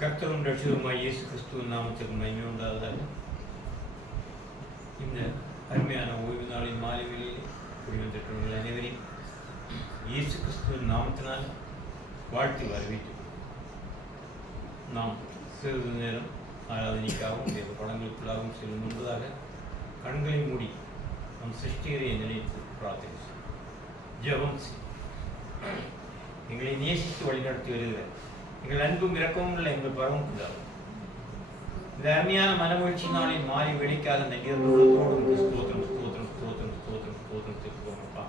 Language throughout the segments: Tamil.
கர்த்தரும் ரட்சகருமாய் இயேசு கிறிஸ்துவின் நாமத்துக்கு மகிமை உண்டாவதாக. இந்த அருமையான ஓய்வு நாளின் மாலை வேளையில் கூடி வந்திருக்கிறவர்கள் அனைவரையும் இயேசு கிறிஸ்துவின் நாமத்தினால் வாழ்த்தி வரவேற்று நாம் சிறிது நேரம் ஆராதனைக்காகவும் வேறு படங்களுக்குள்ளாகவும் செல்லும் முன்பதாக கண்களை மூடி நம் சிருஷ்டிகரை நினைத்து பிரார்த்தனை ஜெபம் எங்களை நேசித்து வழிநடத்தி வருகிற எங்கள் அன்பும் இரக்கமும் உள்ள எங்கள் பரமபிதாவே, இந்த அருமையான மனமகிழ்ச்சி நாளில் மாறி வெளிக்காத நெகிழ்ந்தோடு ஸ்தோத்திரம் ஸ்தோத்திரம் ஸ்தோத்திரம் ஸ்தோத்திரம் ஸ்தோத்திரம் திருப்போம்ப்பா.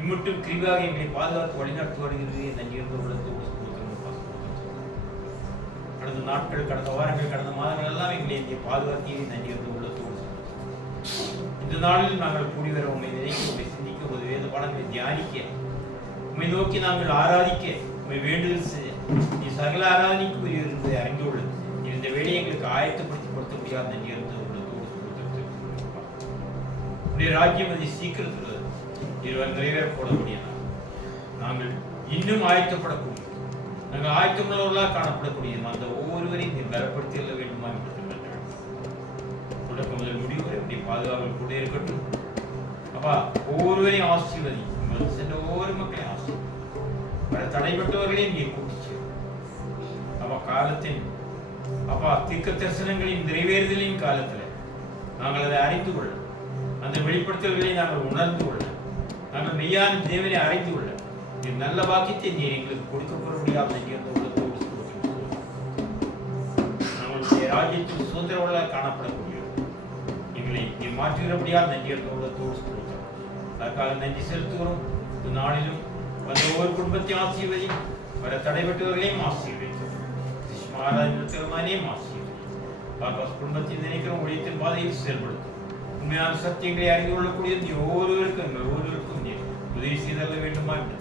இம்மட்டும் கிருபாக எங்களை பாதுகாத்து வழிநடத்தி வருகிறது நெகிழ்ந்த உள்ளத்தோடு ஸ்தோத்திரம்ப்பா ஸ்தோத்திரம். கடந்த நாட்கள், கடந்த வாரங்கள், கடந்த மாதங்கள் எல்லாம் எங்களை இங்கே பாதுகாத்தியே நெகிழ்ந்த உள்ளத்தோடு. இந்த நாளில் நாங்கள் கூடி வர உண்மை நினைக்க, உண்மை சிந்திக்க, ஒரு வேத பாடங்களை தியானிக்க, உண்மை நோக்கி நாங்கள் ஆராதிக்க, உண்மை வேண்டுதல் செய்ய, நீ சகல ஆராதனைக்கு உரிய இருந்ததை அறிந்துள்ளது. நீ இந்த வேலையை எங்களுக்கு ஆயத்தப்படுத்தி கொடுத்த முடியாத நன்றி இருந்தது உடைய ராஜ்யம் அதை சீக்கிரத்தில் இருவர் நிறைவேறப்பட முடியாது. நாங்கள் இன்னும் ஆயத்தப்படக்கூடிய, நாங்கள் ஆயத்தமுள்ளவர்களாக காணப்படக்கூடிய அந்த ஒவ்வொருவரையும் நீ பலப்படுத்தி கொள்ள வேண்டுமா என்று தொடக்கம் முதல் முடிவு வரை அப்படி பாதுகாவல் கூட இருக்கட்டும். அப்பா, ஒவ்வொருவரையும் ஆசீர்வதி, சென்ற ஒவ்வொரு மக்களையும் ஆசீர்வதி, பல தடைப்பட்டவர்களையும் நீ கூட்டிச்சு. அப்பா, காலத்தின் அப்பா தீர்க்க தரிசனங்களின் நிறைவேறுதலின் காலத்தில் நாங்கள் அதை அறிந்து கொள்ள, அந்த வெளிப்படுத்தல்களை நாங்கள் உணர்ந்து கொள்ள, நாங்கள் மெய்யான தேவனை அறிந்து கொள்ள நீ நல்ல வாக்கியத்தை நீ எங்களுக்கு கொடுக்கப்பட முடியாத உள்ளத்தோடு நம்மளுடைய ராஜ்யத்தில் சுதந்திரவர்களாக காணப்படக்கூடிய எங்களை நீ மாற்றுகிறபடியால் நன்றி உள்ளத்தோடு கொடுக்கிறோம். அதற்காக நன்றி செலுத்துகிறோம். இந்த நாளிலும் வந்த ஒவ்வொரு குடும்பத்தையும் ஆசீர்வதி, வர தடைபட்டவர்களையும் ஆசீர்வதிக்கிறோம். ஆராதனையும் ஆசீர்வதி, குடும்பத்தில் நினைக்கிறோம் ஒழியத்தின் பாதையில் செயல்படுத்தும். உண்மையான சத்தியங்களை அறிந்து கொள்ளக்கூடிய நீ ஒவ்வொருவருக்கும் நீ உதவி செய்தல்ல வேண்டுமா என்று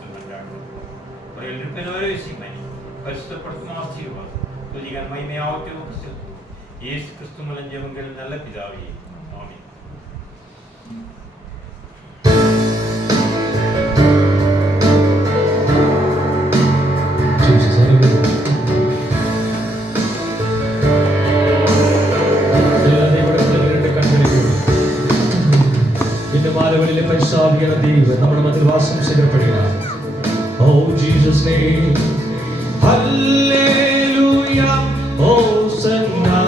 அவர்கள் இருப்பினவரை விஷயமாய் பரிசுத்தப்படுத்தும் ஆசீர்வாதம் துதிகள் மகிமையாவத்தை ஒப்பு செலுத்தும். இயேசு கிறிஸ்து மூலம் ஜெபங்கள் நல்ல பிதாவே, ஆமென். നമ്മുടെ മധ്യ വാസം ചെയ്യപ്പെടുകയാണ്. Oh Jesus name, hallelujah, hosanna,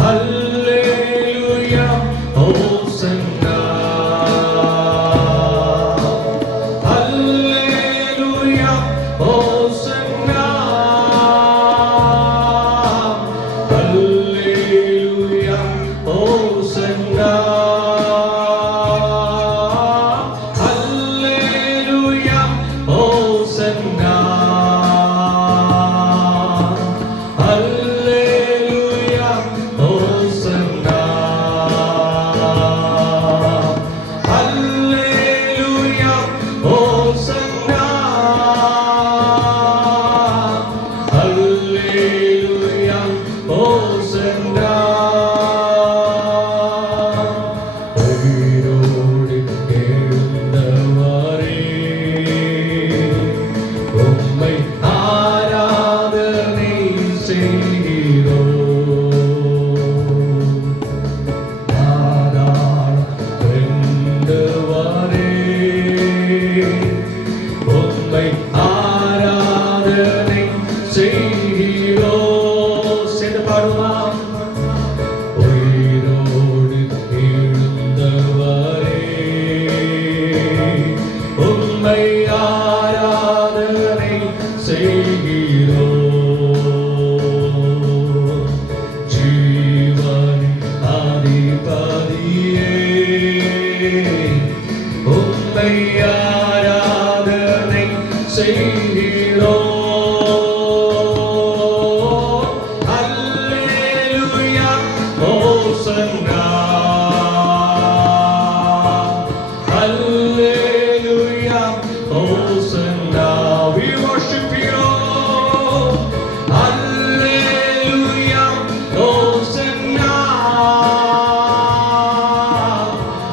hallelujah, hosanna, hallelujah, hosanna, hallelujah, hosanna.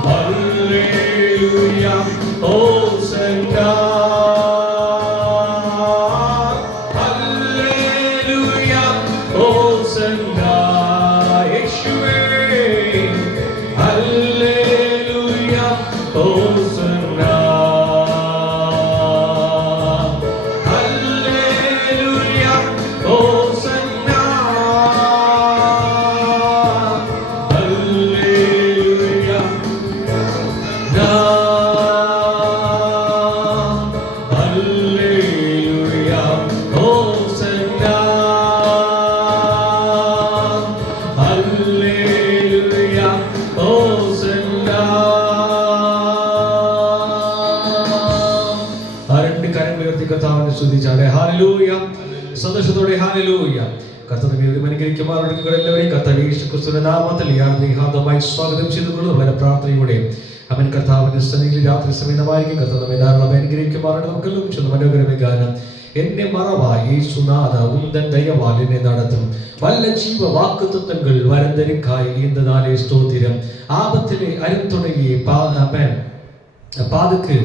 Hallelujah, Hosanna. ശക്തി കർത്താവിനെ സ്തുതിച്ചാട്ടെ. ഹല്ലേലൂയ. സന്തോഷത്തോടെ ഹല്ലേലൂയ. കർത്താവിനെ അനുഗ്രഹിക്കുമാറാകട്ടെ. എല്ലാവരെയും കർത്താവ് യേശു ക്രിസ്തുവിന്റെ നാമത്തിൽ യാന്ത്രികമായി സ്വാഗതം ചെയ്തുകൊണ്ട് വളരെ പ്രാർത്ഥനയോടെ അവൻ കർത്താവിന്റെ സന്നിധിയിൽ രാത്രി സമയമായിരിക്കും. കർത്താവ് ധാരാളം അനുഗ്രഹിക്കുമാറാകട്ടെ. നമുക്കെല്ലാം ചൊല്ലും മനോഹരമായ ഗാനം. എന്നെ മറവായി യേശുനാഥ ഉന്തൻ ദയവാൽ എന്നെ നടത്തും വല്ല ജീവ വാക്കുതത്വങ്ങൾ വരന്തരിക്കായി இந்த நாளே ஸ்தோத்திரம். ஆபத்திலே அரும் தொடங்கி பாதுக்கு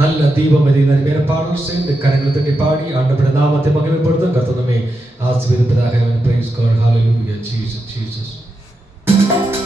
நல்ல தீபம் எரியுது. வேற பாடல் சேர்ந்து கரங்களை தட்டி பாடி ஆண்டவருடைய நாமத்தை மகிமைப்படுத்தும். கர்த்தர் நம்மை ஆசீர்வதிப்பதாக. Praise God. Hallelujah. Jesus, Jesus. Thank you.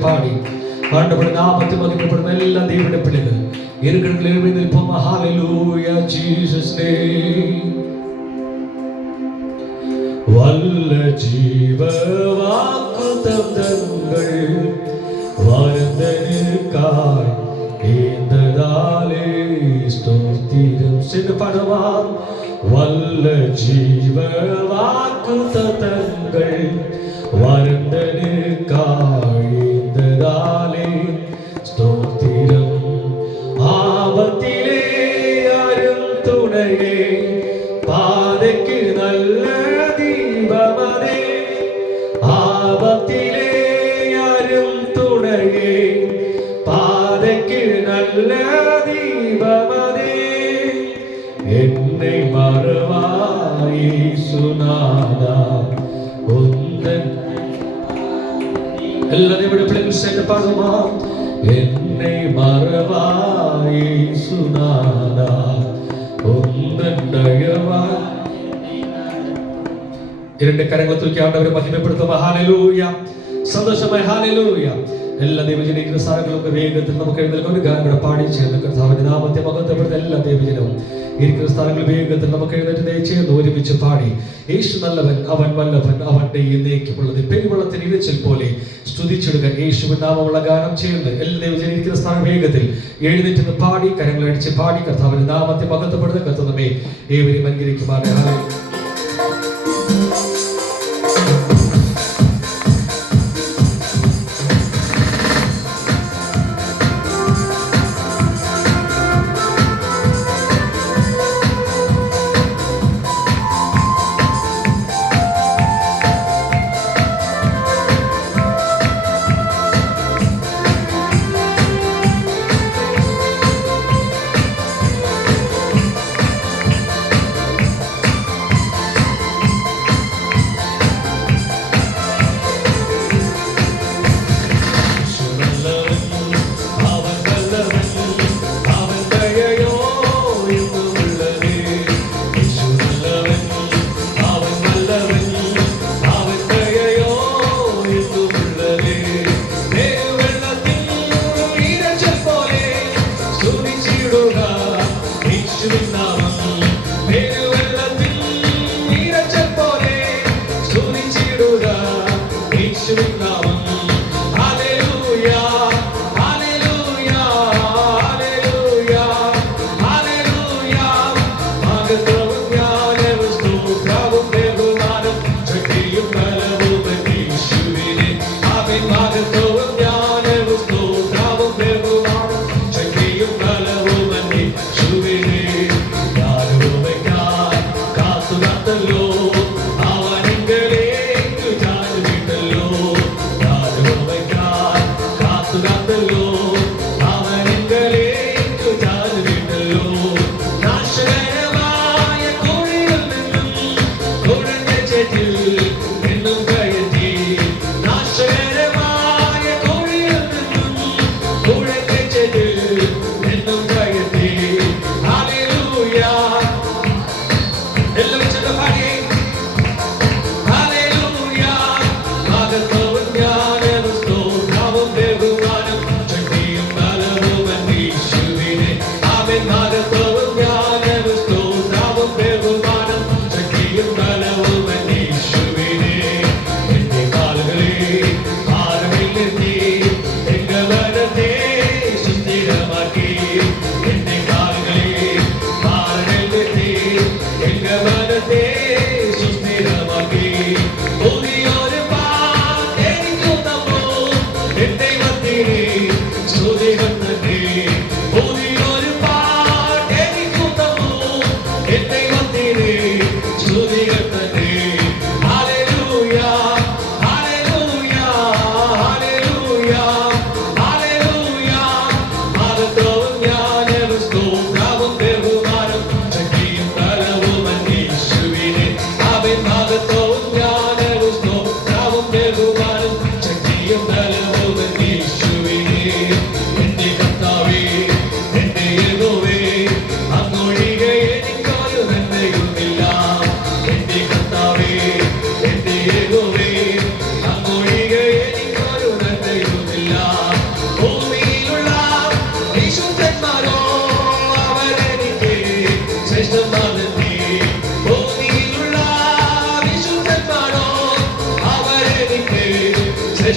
பாடி ஆண்டவருடைய நாமத்தை மகிமைப்படுத்தும் எல்லா தேவனுடைய பிள்ளைகள் இருக்கிற எழுந்திருப்போம். ஹalleluya Jesus name. വല്ല ജീവവാക്കുതങ്ങൾ വരുന്നതിനായി ഏന്തതാലേ സ്തോത്രം ചെന്ന് പാടുവാൻ. വല്ല ജീവവാക്കുതങ്ങൾ വരുന്നതിനായി ഏന്തതാലേ സ്തോത്രം. ആപത്തിലെ ആരും തുണയേ പാതയ്ക്ക് നല്ല ദീപമതേ. ആപത്തിലെ ആരും തുണയേ പാതയ്ക്ക് നല്ല ദീപമതേ. എന്നെ മറവായി സുനാദ ഒന്നൻ എല്ലാവരും ഇവിടെ പ്ലേസ് പാടുമാ. എന്നെ മറവായി സുനാദ ഒന്നണ്ടയവാ. இரண்டு கரங்களை தூக்கி ஆண்டவரை மகிமைப்படுத்தும். ஹalleluya. സന്തോഷമായി ഹല്ലേലൂയ. എല്ലാ ദൈവജനങ്ങളുടെ സാരങ്ങളൊക്കെ വേഗത്തിൽ നമുക്ക് എഴുന്നേൽക്കാം. ഒരു ഗാനം കൂടെ പാടി ചേർന്ന് കർത്താവിന്റെ നാമത്തെ മഹത്വപ്പെടുത്ത എല്ലാ ദൈവജനവും ഇരിക്കുന്ന സ്ഥാനങ്ങൾ വേഗത്തിൽ നമുക്ക് എഴുന്നേറ്റ് ചേർന്ന് ഒരുമിച്ച് പാടി. യേശു നല്ലവൻ, അവൻ വല്ലഭൻ, അവന്റെ എന്നേക്കുമുള്ളത് പെരുവെള്ളത്തിന് ഇരച്ചിൽ പോലെ സ്തുതിച്ചിടുക. യേശുവിൻ നാമമുള്ള ഗാനം ചേർന്ന് എല്ലാ ദൈവജനം ഇരിക്കുന്ന സ്ഥാനം വേഗത്തിൽ എഴുന്നേറ്റ് പാടി കരങ്ങൾ അടിച്ച് പാടി കർത്താവിന്റെ നാമത്തെ മഹത്വപ്പെടുത്ത കർത്താവേ ഏവരെയും അനുഗ്രഹിക്കുമാറാകട്ടെ. ഹല്ലേലൂയ.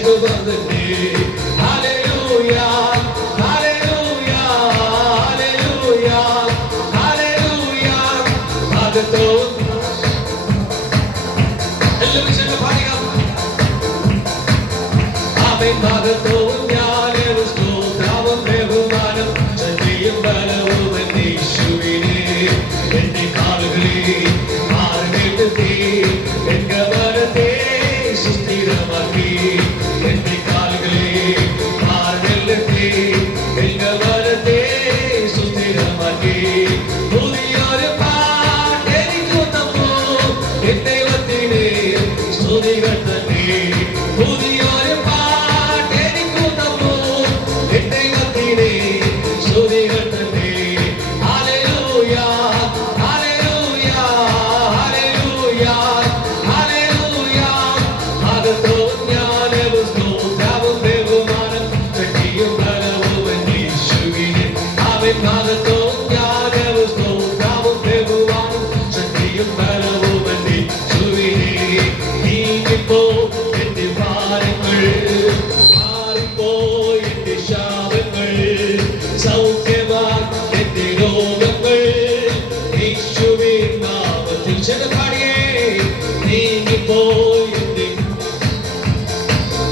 ശ്രേഷ്ഠവതനേ. ഹല്ലേലൂയ, ഹല്ലേലൂയ, ഹല്ലേലൂയ, ഹല്ലേലൂയ. മഹത്വം എല്ലാവരും ചേർന്ന് പാടുക. ആമേൻ. മഹത്വം ജ്ഞാനവും സ്തോത്രവും ബഹുമാനം ശക്തിയും ബലവും യേശുവിനെ. എന്റെ കാലുകളെ മാർഗത്തെ എൻ ഗമനത്തെ സുസ്ഥിരമാക്കി. എന്റെ കാലുകളെ മാർഗത്തെ എൻ ഗമനത്തെ സുസ്ഥിരമാക്കി. പുതിയൊരു പാട്ട് എനിക്കു തന്നു എൻ ദൈവത്തിനെ സ്തുതികൾ തന്നെ. പുതിയൊരു പാട്ട് എനിക്കു തന്നു എൻ ദൈവത്തിനെ സ്തുതികൾ തന്നെ. ഹല്ലേലൂയ, ഹല്ലേലൂയ, ഹല്ലേലൂയ, ഹല്ലേലൂയ. മഹത്വവും ജ്ഞാനവും സ്തോത്രവും ബഹുമാനം ശക്തിയും ബലവും യേശുവിനെ. അവൻ മഹത്വവും ജ്ഞാനവും സ്തോത്രവും ബഹുമാനം ശക്തിയും ബലവും യേശുവിനെ. നീങ്ങിപ്പോ എന്റെ ഭാരങ്ങൾ, മാറിപ്പോ എന്റെ ശാപങ്ങൾ, സൗഖ്യമാക്കി എന്റെ രോഗങ്ങൾ യേശുവിൻ നാമത്തിൽ. ചെറുപാടിയേ. നീങ്ങിപ്പോയി എന്റെ,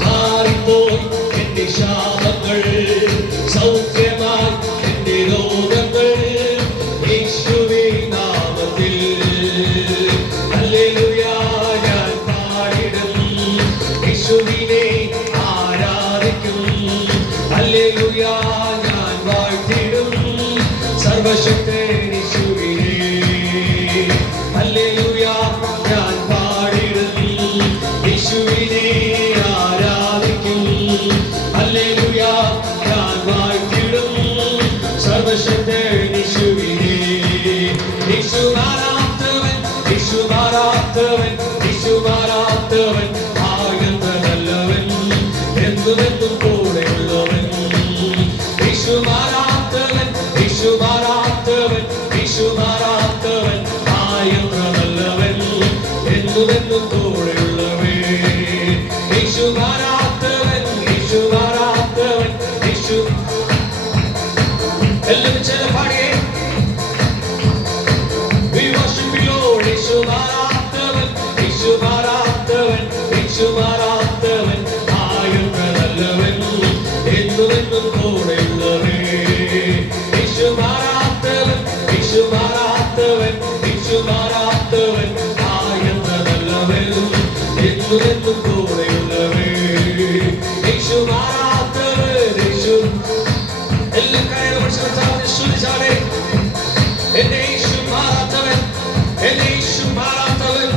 മാറിപ്പോയി എന്റെ ശാപങ്ങൾ, സൗഖ്യമായി എന്റെ രോഗങ്ങൾ യേശുവിൻ നാമത്തിൽ. ഹല്ലേലൂയ. ഞാൻ പാടിടും യേശുവിനെ ആരാധിക്കും. ഹല്ലേലൂയ. ഞാൻ വാഴ്ത്തിടും സർവശക്തൻ യേശുവിനെ. ഹല്ലേലൂയ. ഞാൻ പാടിടും യേശുവിനെ ആരാധിക്കും. ഹല്ലേലൂയ. ഞാൻ വാഴ്ത്തിടും സർവശക്തൻ യേശുവിനെ. യേശു മാറാത്തവൻ, യേശു മാറാത്തവൻ, യേശു മാറാത്തവൻ, ആയുധ നല്ലവൻ, എന്നുമെന്നും കൂടെയുള്ളവൻ. യേശു മാറാത്തവൻ, യേശു മാറാത്തവൻ, യേശു മാറാത്തവൻ, ആയുധ നല്ലവൻ, എന്നുമെന്നും കൂടെയുള്ളവൻ. യേശു മാറാത്തവൻ, യേശു മാറാത്തവൻ, യേശു. എല്ലാവരും ചേർന്ന് പാടിയേ. We worship you, Lord. യേശു മാറാത്തവൻ, യേശു മാറാത്തവൻ, യേശു മാറാത്തവൻ, ആയുധ നല്ലവൻ, എന്നുമെന്നും കൂടെയുള്ളവൻ. യേശു മാറാത്തവൻ, യേശു മാറാത്തവൻ, യേശു മാറാത്തവൻ, ആയുധ നല്ലവൻ, എന്നുമെന്നും കൂടെയുള്ളവൻ. യേശു മാറാത്തവൻ, യേശു. എല്ലാ കാര്യങ്ങളും മനസ്സിലാക്കാൻ ശ്രമിച്ചാലേ. എന്നെ യേശു മാറാത്തവൻ, എന്നെ യേശു മാറാത്തവൻ,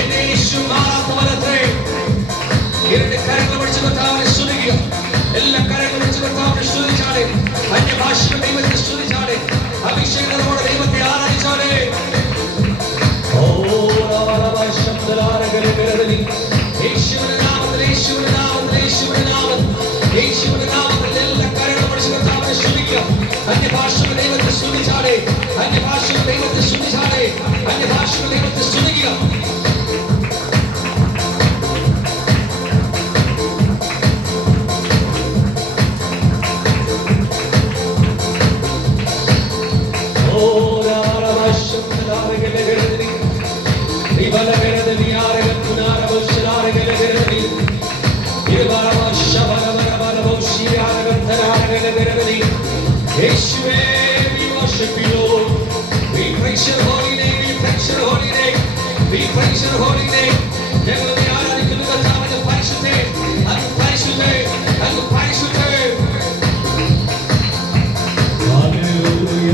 എന്നെ യേശു മാറാത്തവനത്രേ. ഇരണ്ട് കരങ്ങൾ പിടിച്ച് കർത്താവിനെ സ്തുതിക്കുക. എല്ലാ കരങ്ങളും പിടിച്ച് കർത്താവിനെ സ്തുതിച്ചാലേ. അന്യഭാഷകൾ ദൈവത്തെ സ്തുതിച്ചാലേ. അഭിഷേകത്തോടെ ദൈവത്തെ ആരാധിച്ചാലേ. യേശുവിന്റെ നാമത്തിൽ, യേശുവിന്റെ നാമത്തിൽ, യേശുവിന്റെ നാമത്തിൽ, യേശുവിന്റെ നാമത്തിൽ എല്ലാ കരങ്ങളും പിടിച്ച് കർത്താവിനെ സ്തുതിക്കുക. അന്യഭാഷകൾ ദൈവത്തെ സ്തുതിച്ചാലേ. അന്യഭാഷകൾ ദൈവത്തെ സ്തുതിച്ചാലേ. അന്യഭാഷകൾ ദൈവത്തെ സ്തുതിക്കുക. യേശുവേ, we worship you, Lord. We praise your holy name. We praise your holy name. We praise your holy name. ഞങ്ങളെ ആരാധിക്കുന്നു കർത്താവിന്റെ പരിശുദ്ധേ, അങ്ങ് പരിശുദ്ധേ, അങ്ങ് പരിശുദ്ധേ. ഹല്ലേലൂയ.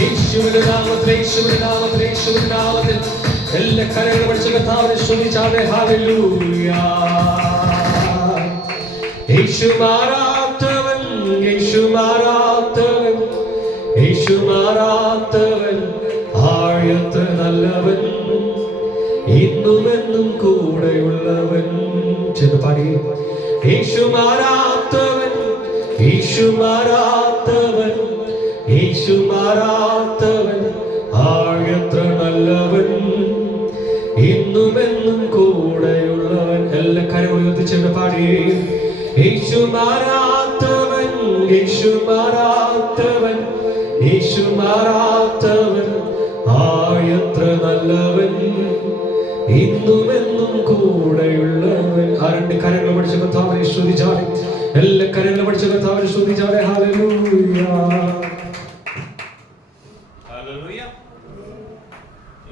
യേശുവിന്റെ നാമത്തിൽ, യേശുവിന്റെ നാമത്തിൽ, യേശുവിന്റെ നാമത്തിൽ എല്ലാ കരങ്ങളും പിടിച്ച് കർത്താവിനെ സ്തുതിച്ചാലേ. ഹല്ലേലൂയ. യേശു മാറാത്തവൻ, യേശു മാറാത്തവൻ, യേശു മാറാത്തവൻ, ആഴത്ത് നല്ലവൻ, ഇന്നുമെന്നും കൂടെയുള്ളവൻ. ചെന്ന് പാടി. യേശു മാറാത്തവൻ, യേശു മാറാത്തവൻ, യേശു മാറാത്തവൻ, ആഴത്ത് നല്ലവൻ, ഇന്നുമെന്നും കൂടെയുള്ളവൻ. എല്ലാ കരങ്ങളും ഉയർത്തിച്ചെന്ന് പാടി. യേശു മാറാത്തവൻ, യേശു മാറാത്തവൻ, യേശു മാറാത്തവൻ, എത്ര നല്ലവൻ, ഇന്നുമെന്നും കൂടെയുള്ളവൻ. ആ രണ്ട് കരങ്ങൾ പഠിച്ച കർത്താവിനെ സ്തുതിച്ചാട്ടെ. എല്ലാ കരങ്ങളും പഠിച്ച കർത്താവിനെ സ്തുതിച്ചാട്ടെ. Hallelujah, hallelujah.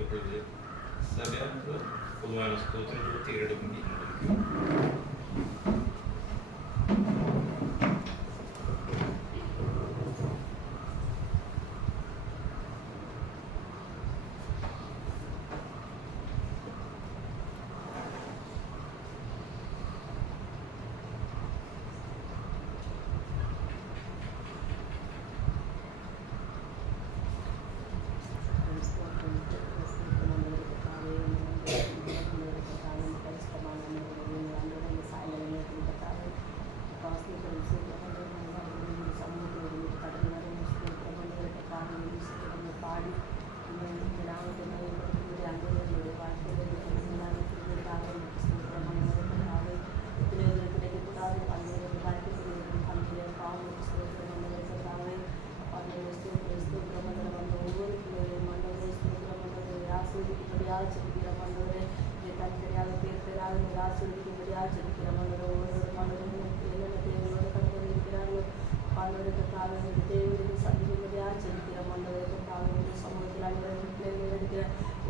இப்பொழுது சபையாருக்கு பொதுவான ஸ்தோத்திரங்களை தேர்ந்தெடுக்க முடியும்.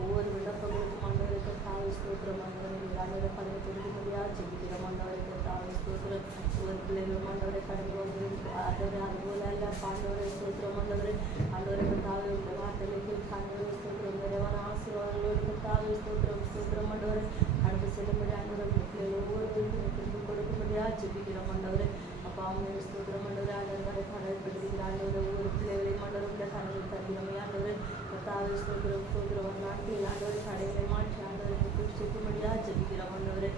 ஒவ்வொரு விண்ணப்பங்களுக்கும் ஆண்டவருக்கு தாவை ஸ்தோத்திரம். ஆண்டவரை பழைய கொடுக்கும்படியாக ஜெபிக்கிறோம். ஆண்டவருக்கு தாவை ஸ்தோத்திரம். ஒவ்வொரு பிள்ளைகளும் ஆண்டவரை கடந்து வந்து ஆண்டவரை அதுபோல அல்ல ஆண்டவரை ஸ்தோத்திரம். ஆண்டவருக்கு தாவை உள்ள வார்த்தைகளுக்கு ஆண்டவரை ஸ்தோத்திரம். நிறைவான ஆசீர்வாதங்களுக்கு தாவை ஸ்தோத்திரம். ஸ்தோத்திரம் ஆண்டவரை கடந்து செல்லும்படி ஆண்டவரை பிள்ளைகள் ஒவ்வொருவருக்கும் கொடுக்கும்படியாக ஜெபிக்கிறோம். ஆண்டவரை அப்பா அவங்க ஸ்தோத்திரம். ஆண்டவரை கடற்படுத்திக்கிற ஆண்டவரை ஒவ்வொரு பிள்ளைகளையும் ஆண்டவருடைய கடலில் தருகிறோம். ஆண்டவரை தாவை ஸ்தோத்திரம். ஸ்தோத்திரம் நாட்டில் ஆண்டவரை கடைகளை மாற்றி ஆண்டவரை குறிச்சிக்கும்படியாக ஜெபிக்கிறோம். ஆண்டவரை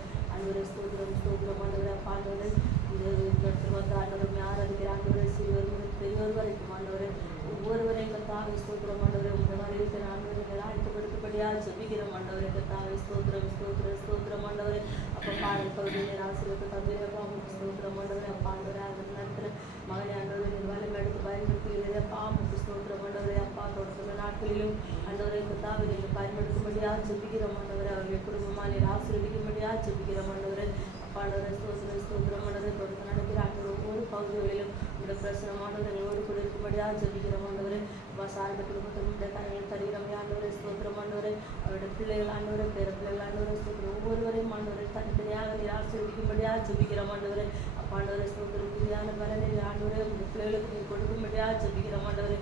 ஸ்தோத்திரம். ஸ்தோத்திரம் ஆண்டவரை ஆண்டவரை இந்த இடத்துல வந்து ஆண்டவரை ஆராதிக்கிற ஆண்டவரை சிறுவர் முதல் பெரியவர் வரைக்கும் ஆண்டவரை ஒவ்வொருவரை எங்கள் தாவை ஸ்தோத்திரம். ஆண்டவரை உங்கள் மாதிரி இருக்கிற ஆண்டவரை ஆழ்த்தப்படுத்தபடியாக ஜெபிக்கிறோம். ஆண்டவரை தாவை ஸ்தோத்திரம். ஸ்தோத்திரம். ஸ்தோத்திரம் ஆண்டவரை அப்போ பாடல் பகுதியில் ஆசிரியருக்கு தந்தையப்பா முக்கு ஸ்தோத்திரம். ஆண்டவரை அப்பா ஆண்டவரை அந்த நேரத்தில் மகனை ஆண்டவரை நிர்வாகம் எடுத்து பயன்படுத்துகிறதே அப்பா முக்கு ஸ்தோத்திரம். ஆண்டவரை அப்பா தொடர்ந்த நாட்களிலும் ஆண்டவரை தாவை நீங்கள் பயன்படுத்தும்படியாக ஜெபிக்கிறோம். ஆண்டவரை அவருடைய குடும்பமாக நீர் ஆசீர்வதிக்கும்படியாக ஜெபிக்கிறோம். ஆண்டவரை அப்பா ஆண்டவரை ஸ்தோத்திரம். ஸ்தோத்திரம் ஆண்டவரை தொடர்ந்து நடக்கிற ஆண்டவர் ஒவ்வொரு பகுதிகளிலும் இந்த பிரசனமானவர்களோடு கூட இருக்கும்படியாக ஜெபிக்கிறோம். ஆண்டவரை சார்ந்த குடும்பத்தினுடைய கரையில் தருகிறோம். ஆண்டவரை ஸ்தோத்திரம். ஆண்டவரை அவருடைய பிள்ளைகள் ஆண்டவரை பேர பிள்ளைகள் ஆண்டவரை ஸ்தோத்திரம். ஒவ்வொருவரையும் ஆண்டவரை தனித்தனியாக நீர் ஆசீர்வதிக்கும்படியாக ஜெபிக்கிறோம். ஆண்டவரை அப்பா ஆண்டவரை ஸ்தோத்திரம். புதியான பலனை ஆண்டவரை உங்கள் பிள்ளைகளுக்கு நீர் கொடுக்கும்படியாக ஜெபிக்கிறோம். ஆண்டவரை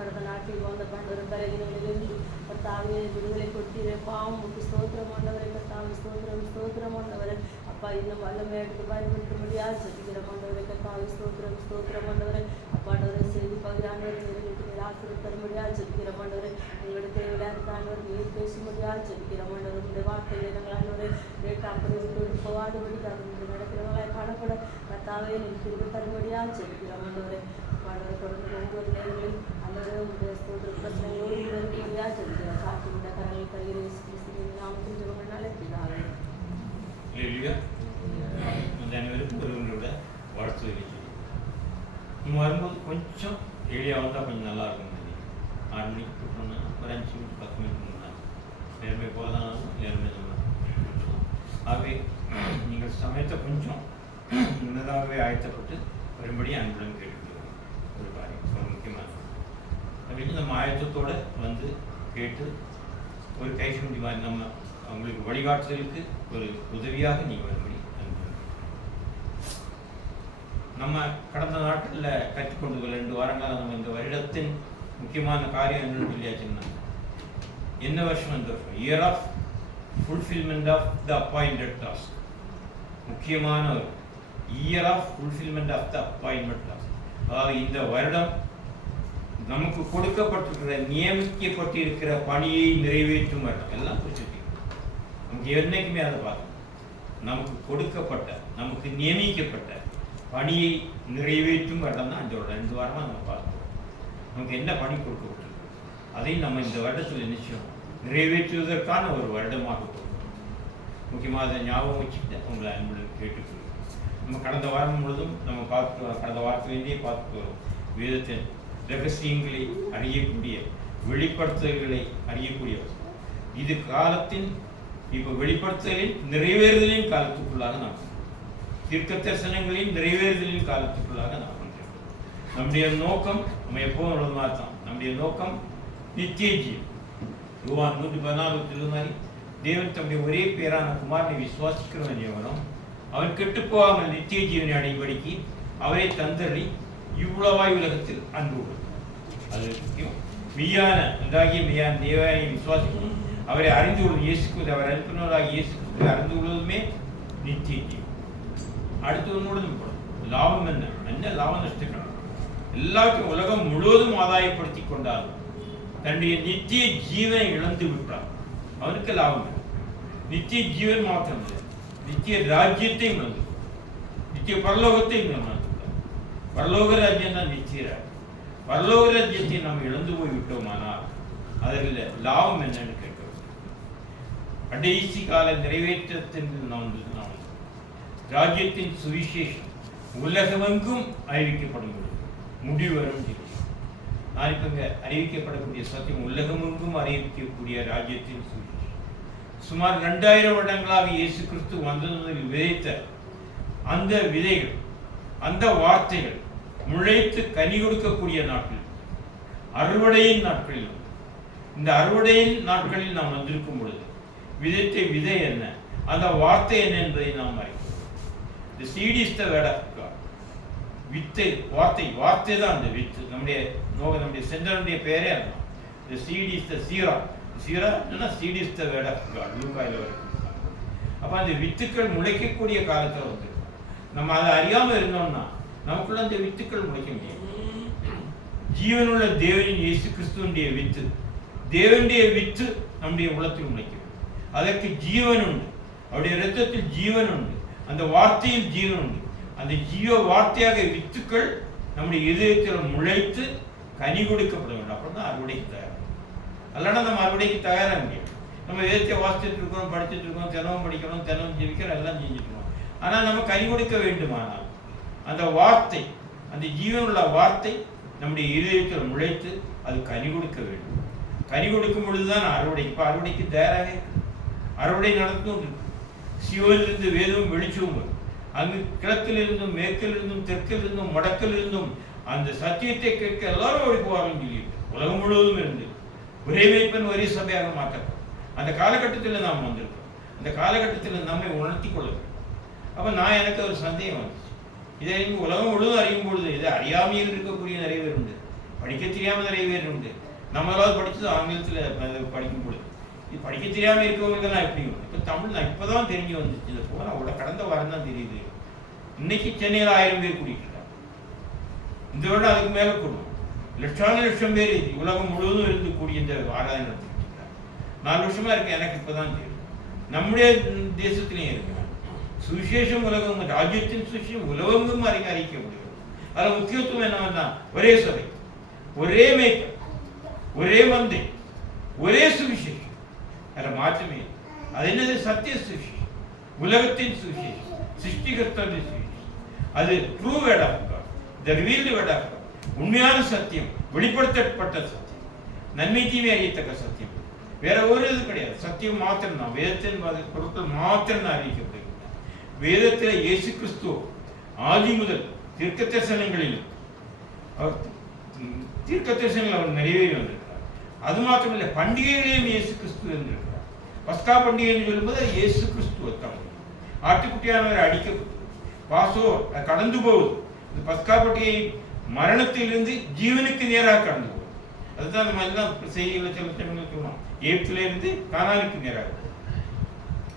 கடந்த நாட்டில் வந்த ஆண்டவரை பலகீனங்களிலிருந்து கர்த்தாவே விடுதலை கொடுத்தீரே பாவம் முக்கு ஸ்தோத்திரம். ஆண்டவரை கர்த்தாவே ஸ்தோத்திரம். ஸ்தோத்திரம் ஆண்டவரை அப்பா இன்னும் வல்லமை எடுத்து பயன்படுத்தும்படியாக ஜெபிக்கிறோம். ஆண்டவரை கர்த்தாவே ஸ்தோத்திரம். ஸ்தோத்திரம் ஆண்டவரை அப்பா ஆண்டவரை செய்தி பகுதி ஆண்டவரை நிறைவேற்றி நீர் ஆசீர்வதித்து தரும்படியாக ஜெபிக்கிறோம். ஆண்டவரை எங்களுடைய தேவையில்லாத ஆண்டவர் நீர் பேசும்படியாக ஜெபிக்கிறோம். ஆண்டவர் இந்த வார்த்தைகளை நாங்கள் ஆண்டவரை ரேட் அப்படி விட்டு போவாடுபடி அவர்கள் நடக்கிறவங்களாய் காணப்பட கர்த்தாவே நீர் திரும்ப தரும்படியாக ஜெபிக்கிறோம். ஆண்டவரை ஆண்டவரை தொடர்ந்து ஒவ்வொரு நேரங்களில் ஆண்டவரை உங்களுடைய ஸ்தோத்திர பிரச்சனைகளோடு இருக்கும்படியாக ஜெபிக்கிறோம். சாட்சி உள்ள கரங்களை தருகிற கிறிஸ்துவின் நாமத்தில் ஜெபங்களால் பிதாவே. அனைவருக்கும் ஒருவங்களோட வாழ்த்து சொல்லி நீங்கள் வரும்போது கொஞ்சம் ஏரியா வந்தால் கொஞ்சம் நல்லா இருக்கும். 6 மணிக்கு கூட்டணும்னா ஒரு 5 மினிட் 10 மினிட் முன்னாடி நேர்மை போதானாலும் நேர்மை ஆகவே நீங்கள் சமயத்தை கொஞ்சம் முன்னதாகவே ஆயத்தப்பட்டு வரும்படி அன்புடன் கேட்டுக்கிறோம். ஒரு காரியம் ஒரு முக்கியமானது. அப்படின்னு நம்ம ஆயத்தத்தோடு வந்து கேட்டு ஒரு கைசூண்டி மாதிரி நம்ம அவங்களுக்கு வழிகாட்டுதலுக்கு ஒரு உதவியாக நீங்கள் வரும்படி அன்புடன். நம்ம கடந்த நாட்களில் கற்றுக்கொண்டு 2 வாரங்களாக நம்ம இந்த வருடத்தின் முக்கியமான காரியம் என்னன்னு சொல்லியாச்சுன்னா என்ன வருஷம் இந்த வருஷம் year of fulfilment of the appointed task. முக்கியமான ஒரு year of fulfilment of the appointment task. அதாவது இந்த வருடம் நமக்கு கொடுக்கப்பட்டிருக்கிற நியமிக்கப்பட்டிருக்கிற பணியை நிறைவேற்றும் வருடம். எல்லாம் குறிச்சிருக்கீங்க. நமக்கு என்னைக்குமே அதை பார்க்கணும். நமக்கு கொடுக்கப்பட்ட நமக்கு நியமிக்கப்பட்ட பணியை நிறைவேற்றும் வருடம் தான் இந்த 2 வாரமாக நம்ம பார்க்கிறோம். நமக்கு என்ன பணி கொடுக்கப்பட்டிருக்கு அதை நம்ம இந்த வருடத்தில் நிச்சயம் நிறைவேற்றுவதற்கான ஒரு வருடமாக கொடுக்கணும். முக்கியமாக அதை ஞாபகம் வச்சுட்டு உங்களை அன்புடன் கேட்டுக்கொள்கிறோம். நம்ம கடந்த வாரம் முழுதும் நம்ம கடந்த வாரத்திலேருந்தே பார்த்து வரோம். வேதத்தின் ரகசியங்களை அறியக்கூடிய, வெளிப்படுத்துதல்களை அறியக்கூடியவர். இது காலத்தின் இப்போ வெளிப்படுத்துதலின் நிறைவேறுதலின் காலத்துக்குள்ளாக நாம், தீர்க்க தரிசனங்களின் நிறைவேறுதலின் காலத்துக்குள்ளாக நாம் கொண்டிருக்கிறோம். நம்முடைய நோக்கம் நம்ம எப்போதும் உள்ளது மாதிரி தான். நம்முடைய நோக்கம் நித்திய ஜீவன். யோவான் 3:14 மாதிரி தேவன் தம்முடைய ஒரே பேரான குமாரனை விசுவாசிக்கிறவன் எவனும் அவன் கெட்டு போகாமல் நித்திய ஜீவனை அடைபடிக்கு அவரை தந்தறி இவ்வளவாய் உலகத்தில் அன்பு உள்ளது. அது முக்கியம். மெய்யான அந்தாகிய மெய்யான தேவனை விசுவாசிக்கணும். அவரை அறிந்து கொள்வது, இயேசுக்கு அவர் அனுப்பினவராக இயேசுக்கு அறிந்து கொள்வதுமே நித்திய ஜீவன். அடுத்து ஒன்னோடு லாபம் என்ன லாபம் நஷ்டக்கணும். எல்லாத்தையும் உலகம் முழுவதும் ஆதாயப்படுத்தி கொண்டாலும் தன்னுடைய நித்திய ஜீவனை இழந்து விட்டார். அவனுக்கு லாபம் இல்லை. நித்திய ஜீவன் மாத்திரம் இல்லை, நித்திய ராஜ்யத்தையும் இழந்து, நித்திய பரலோகத்தையும் இழந்து. பரலோக ராஜ்யம் தான் நித்திய ராஜ்யம். பரலோக ராஜ்யத்தை நம்ம இழந்து போய் விட்டோமானால் அதில் லாபம் என்னன்னு கேட்கிறோம். கடைசி கால நிறைவேற்றத்தின் நாம் ராஜ்யத்தின் சுவிசேஷம் உலகமெங்கும் அறிவிக்கப்படும் பொழுது முடிவு வரும். நான் இப்போ இங்கே அறிவிக்கப்படக்கூடிய சத்தியம் உலகமெங்கும் அறிவிக்கக்கூடிய ராஜ்யத்தின் சுவிசேஷம். சுமார் 2000 வருடங்களாக இயேசு கிறிஸ்து வந்ததில் விதைத்த அந்த விதைகள், அந்த வார்த்தைகள் முளைத்து கனி கொடுக்கக்கூடிய நாட்கள், அறுவடையின் நாட்களிலும், இந்த அறுவடையின் நாட்களில் நாம் வந்திருக்கும் பொழுது விதைத்த விதை என்ன, அந்த வார்த்தை என்ன என்பதை நாம் அறிவோம். The seed is the word of God. வித்தை வார்த்தை தான் அந்த வித்து. நம்முடைய சென்றனுடைய பேரே அதுதான். The seed is the seera. seera என்னன்னா seed is the word of God. லூக்காயில வரும். அப்ப அந்த வித்துக்கள் முளைக்கக்கூடிய காலத்துல வந்து நம்ம அதை அறியாம இருந்தோம்னா நமக்குள்ள அந்த வித்துக்கள் முளைக்க முடியும். ஜீவனுள்ள தேவனின் இயேசு கிறிஸ்துவனுடைய வித்து, தேவனுடைய வித்து நம்முடைய உள்ளத்தில் முளைக்கும். அதற்கு ஜீவன் உண்டு. அவருடைய இரத்தத்தில் ஜீவன் உண்டு. அந்த வார்த்தையில் ஜீவன் உண்டு. அந்த ஜீவ வார்த்தையாக வித்துக்கள் நம்முடைய இதயத்தில் முளைத்து கனி கொடுக்கப்பட வேண்டும். அப்புறம் தான் அறுவடைக்கு தயார். அல்லனா நம்ம அறுவடைக்கு தயாராக முடியும். நம்ம வேதத்தை வாசிச்சுட்டு இருக்கோம், படிச்சுட்டு இருக்கோம், தினமும் படிக்கணும், தினமும் ஜெபிக்கிறோம், எல்லாம் செஞ்சுக்கணும். ஆனால் நம்ம கனி கொடுக்க வேண்டுமானால் அந்த வார்த்தை, அந்த ஜீவனுள்ள வார்த்தை நம்முடைய இதயத்தில் முளைத்து அது கனி கொடுக்க வேண்டும். கனி கொடுக்கும் பொழுதுதான் அறுவடை. இப்போ அறுவடைக்கு தயாராக அறுவடை நடந்தும் இருக்கு. சிவனிலிருந்து வேதமும் வெளிச்சமும் வரும். அங்கு கிழக்கிலிருந்தும் மேற்கிலிருந்தும் தெற்கிலிருந்தும் வடக்கிலிருந்தும் அந்த சத்தியத்தை கேட்க எல்லாரும் ஒழிப்புவார்கள் சொல்லிட்டு உலகம் முழுவதும் இருந்து ஒரே மேய்ப்பன் ஒரே சபையாக மாற்றப்படும். அந்த காலகட்டத்தில் நாம் வந்திருக்கோம். அந்த காலகட்டத்தில் நம்மை உணர்த்தி கொள்ள வேண்டும். அப்போ எனக்கு ஒரு சந்தேகம் வந்துச்சு. இதை உலகம் முழுவதும் அறியும் பொழுது இதை அறியாமையில் இருக்கக்கூடிய நிறைய பேர் உண்டு, படிக்க தெரியாமல் நிறைய பேர் உண்டு. நம்மளாவது படித்தது ஆங்கிலத்தில் படிக்கும் பொழுது இது படிக்க தெரியாமல் இருக்கவங்களுக்கெல்லாம் எப்படி உண்டு. இப்போ தமிழ் நான் இப்போ தான் தெரிஞ்சு வந்துச்சு. இதை போனால் கடந்த வாரம் தான் தெரியுது. இன்னைக்கு சென்னையில் 1000 பேர் கூட்டிட்டு இருக்காங்க. இந்த வருடம் அதுக்கு மேலே கூடும். லட்சம் பேர் உலகம் முழுவதும் இருந்து கூடிய இந்த ஆராதனை நடத்திட்டு இருக்காங்க. 4 வருஷமா இருக்கு. எனக்கு இப்போதான் தெரியும். நம்முடைய தேசத்திலையும் இருக்கிறாங்க. சுவிசேஷம் உலகம், ராஜ்யத்தின் சுவிசேஷம் உலகெங்கும் அறிவிக்கப்படுகிறது. அதில் முக்கியத்துவம் என்னவென்னா ஒரே சபை, ஒரே மேய்ப்பர், ஒரே மந்தை, ஒரே சுவிசேஷம். அதில் மாற்றமே. அது என்னது? சத்திய சுவிசேஷம், உலகத்தின் சுவிசேஷம், சிருஷ்டிகர்த்தாவின் சுவிசேஷம். அது true word of God, the revealed word of God. உண்மையான சத்தியம், வெளிப்படுத்தப்பட்ட சத்தியம், நன்மை தீமை அறியத்தக்க சத்தியம். வேற ஒரு இது கிடையாது. சத்தியம் மாத்திரம் தான். வேதத்தின் பொருட்கள் மாத்திரம் தான் அறிவிக்கப்படுகிறது. வேதத்தில் இயேசு கிறிஸ்து ஆதி முதல் தீர்க்க தரிசனங்களிலும் அவர் நிறைவேறி வந்திருக்கிறார். அது மாத்திரமில்லை, பண்டிகைகளையும் இயேசு கிறிஸ்து இருந்திருக்கிறார். பஸ்கா பண்டிகை என்று சொல்லும்போது இயேசு கிறிஸ்துவ தமிழ் ஆட்டுக்குட்டியானவர் அடிக்கப்பட்டு பாசோ கடந்து போகுது. இந்த பஸ்கா பண்டிகை மரணத்திலிருந்து ஜீவனுக்கு நேராக கடந்து போகுது. அதுதான் நம்ம எல்லாம் செய்திகளை சொல்லுவோம். ஏப்திலிருந்து கானானுக்கு நேராக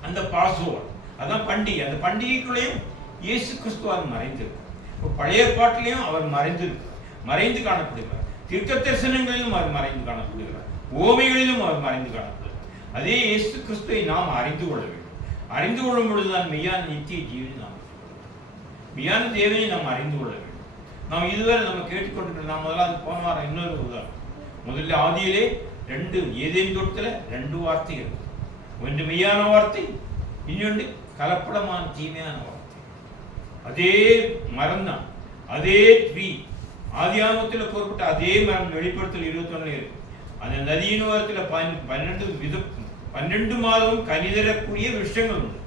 அந்த பாசோவர், அதான் பண்டிகை. அந்த பண்டிகைக்குள்ளேயும் இயேசு கிறிஸ்துவார் மறைந்திருக்கிறார். இப்போ பழைய பாட்டிலையும் அவர் மறைந்து காணப்படுகிறார். தீர்க்க தரிசனங்களிலும் அவர் மறைந்து காணப்படுகிறார். ஓமைகளிலும் அவர் மறைந்து காணப்படுகிறார். அதே இயேசு கிறிஸ்துவை நாம் அறிந்து கொள்ள வேண்டும். அறிந்து கொள்ளும் பொழுதுதான் மெய்யான நித்திய ஜீவனை நாம் மெய்யான தேவனை நாம் அறிந்து கொள்ள வேண்டும். நாம் இதுவரை நம்ம கேட்டுக்கொண்டிருக்கிறோம். நாம் முதலாவது போன வாரம் இன்னொரு உதாரணம். முதல்ல ஆதியிலே ஏதேன் தோட்டத்தில் 2 வார்த்தைகள். ஒன்று மெய்யான வார்த்தை, இன்னொன்று கலப்படமான தீமையான வார்த்தை. அதே மரம் தான், அதே ட்ரீ, ஆதியாகமத்தில் கூறப்பட்ட அதே மரம் வெளிப்படுத்தல் 21 இருக்கு. அந்த நதியின் ஓரத்தில் 12 மாதம் கனி தரக்கூடிய விஷயங்கள் உண்டு.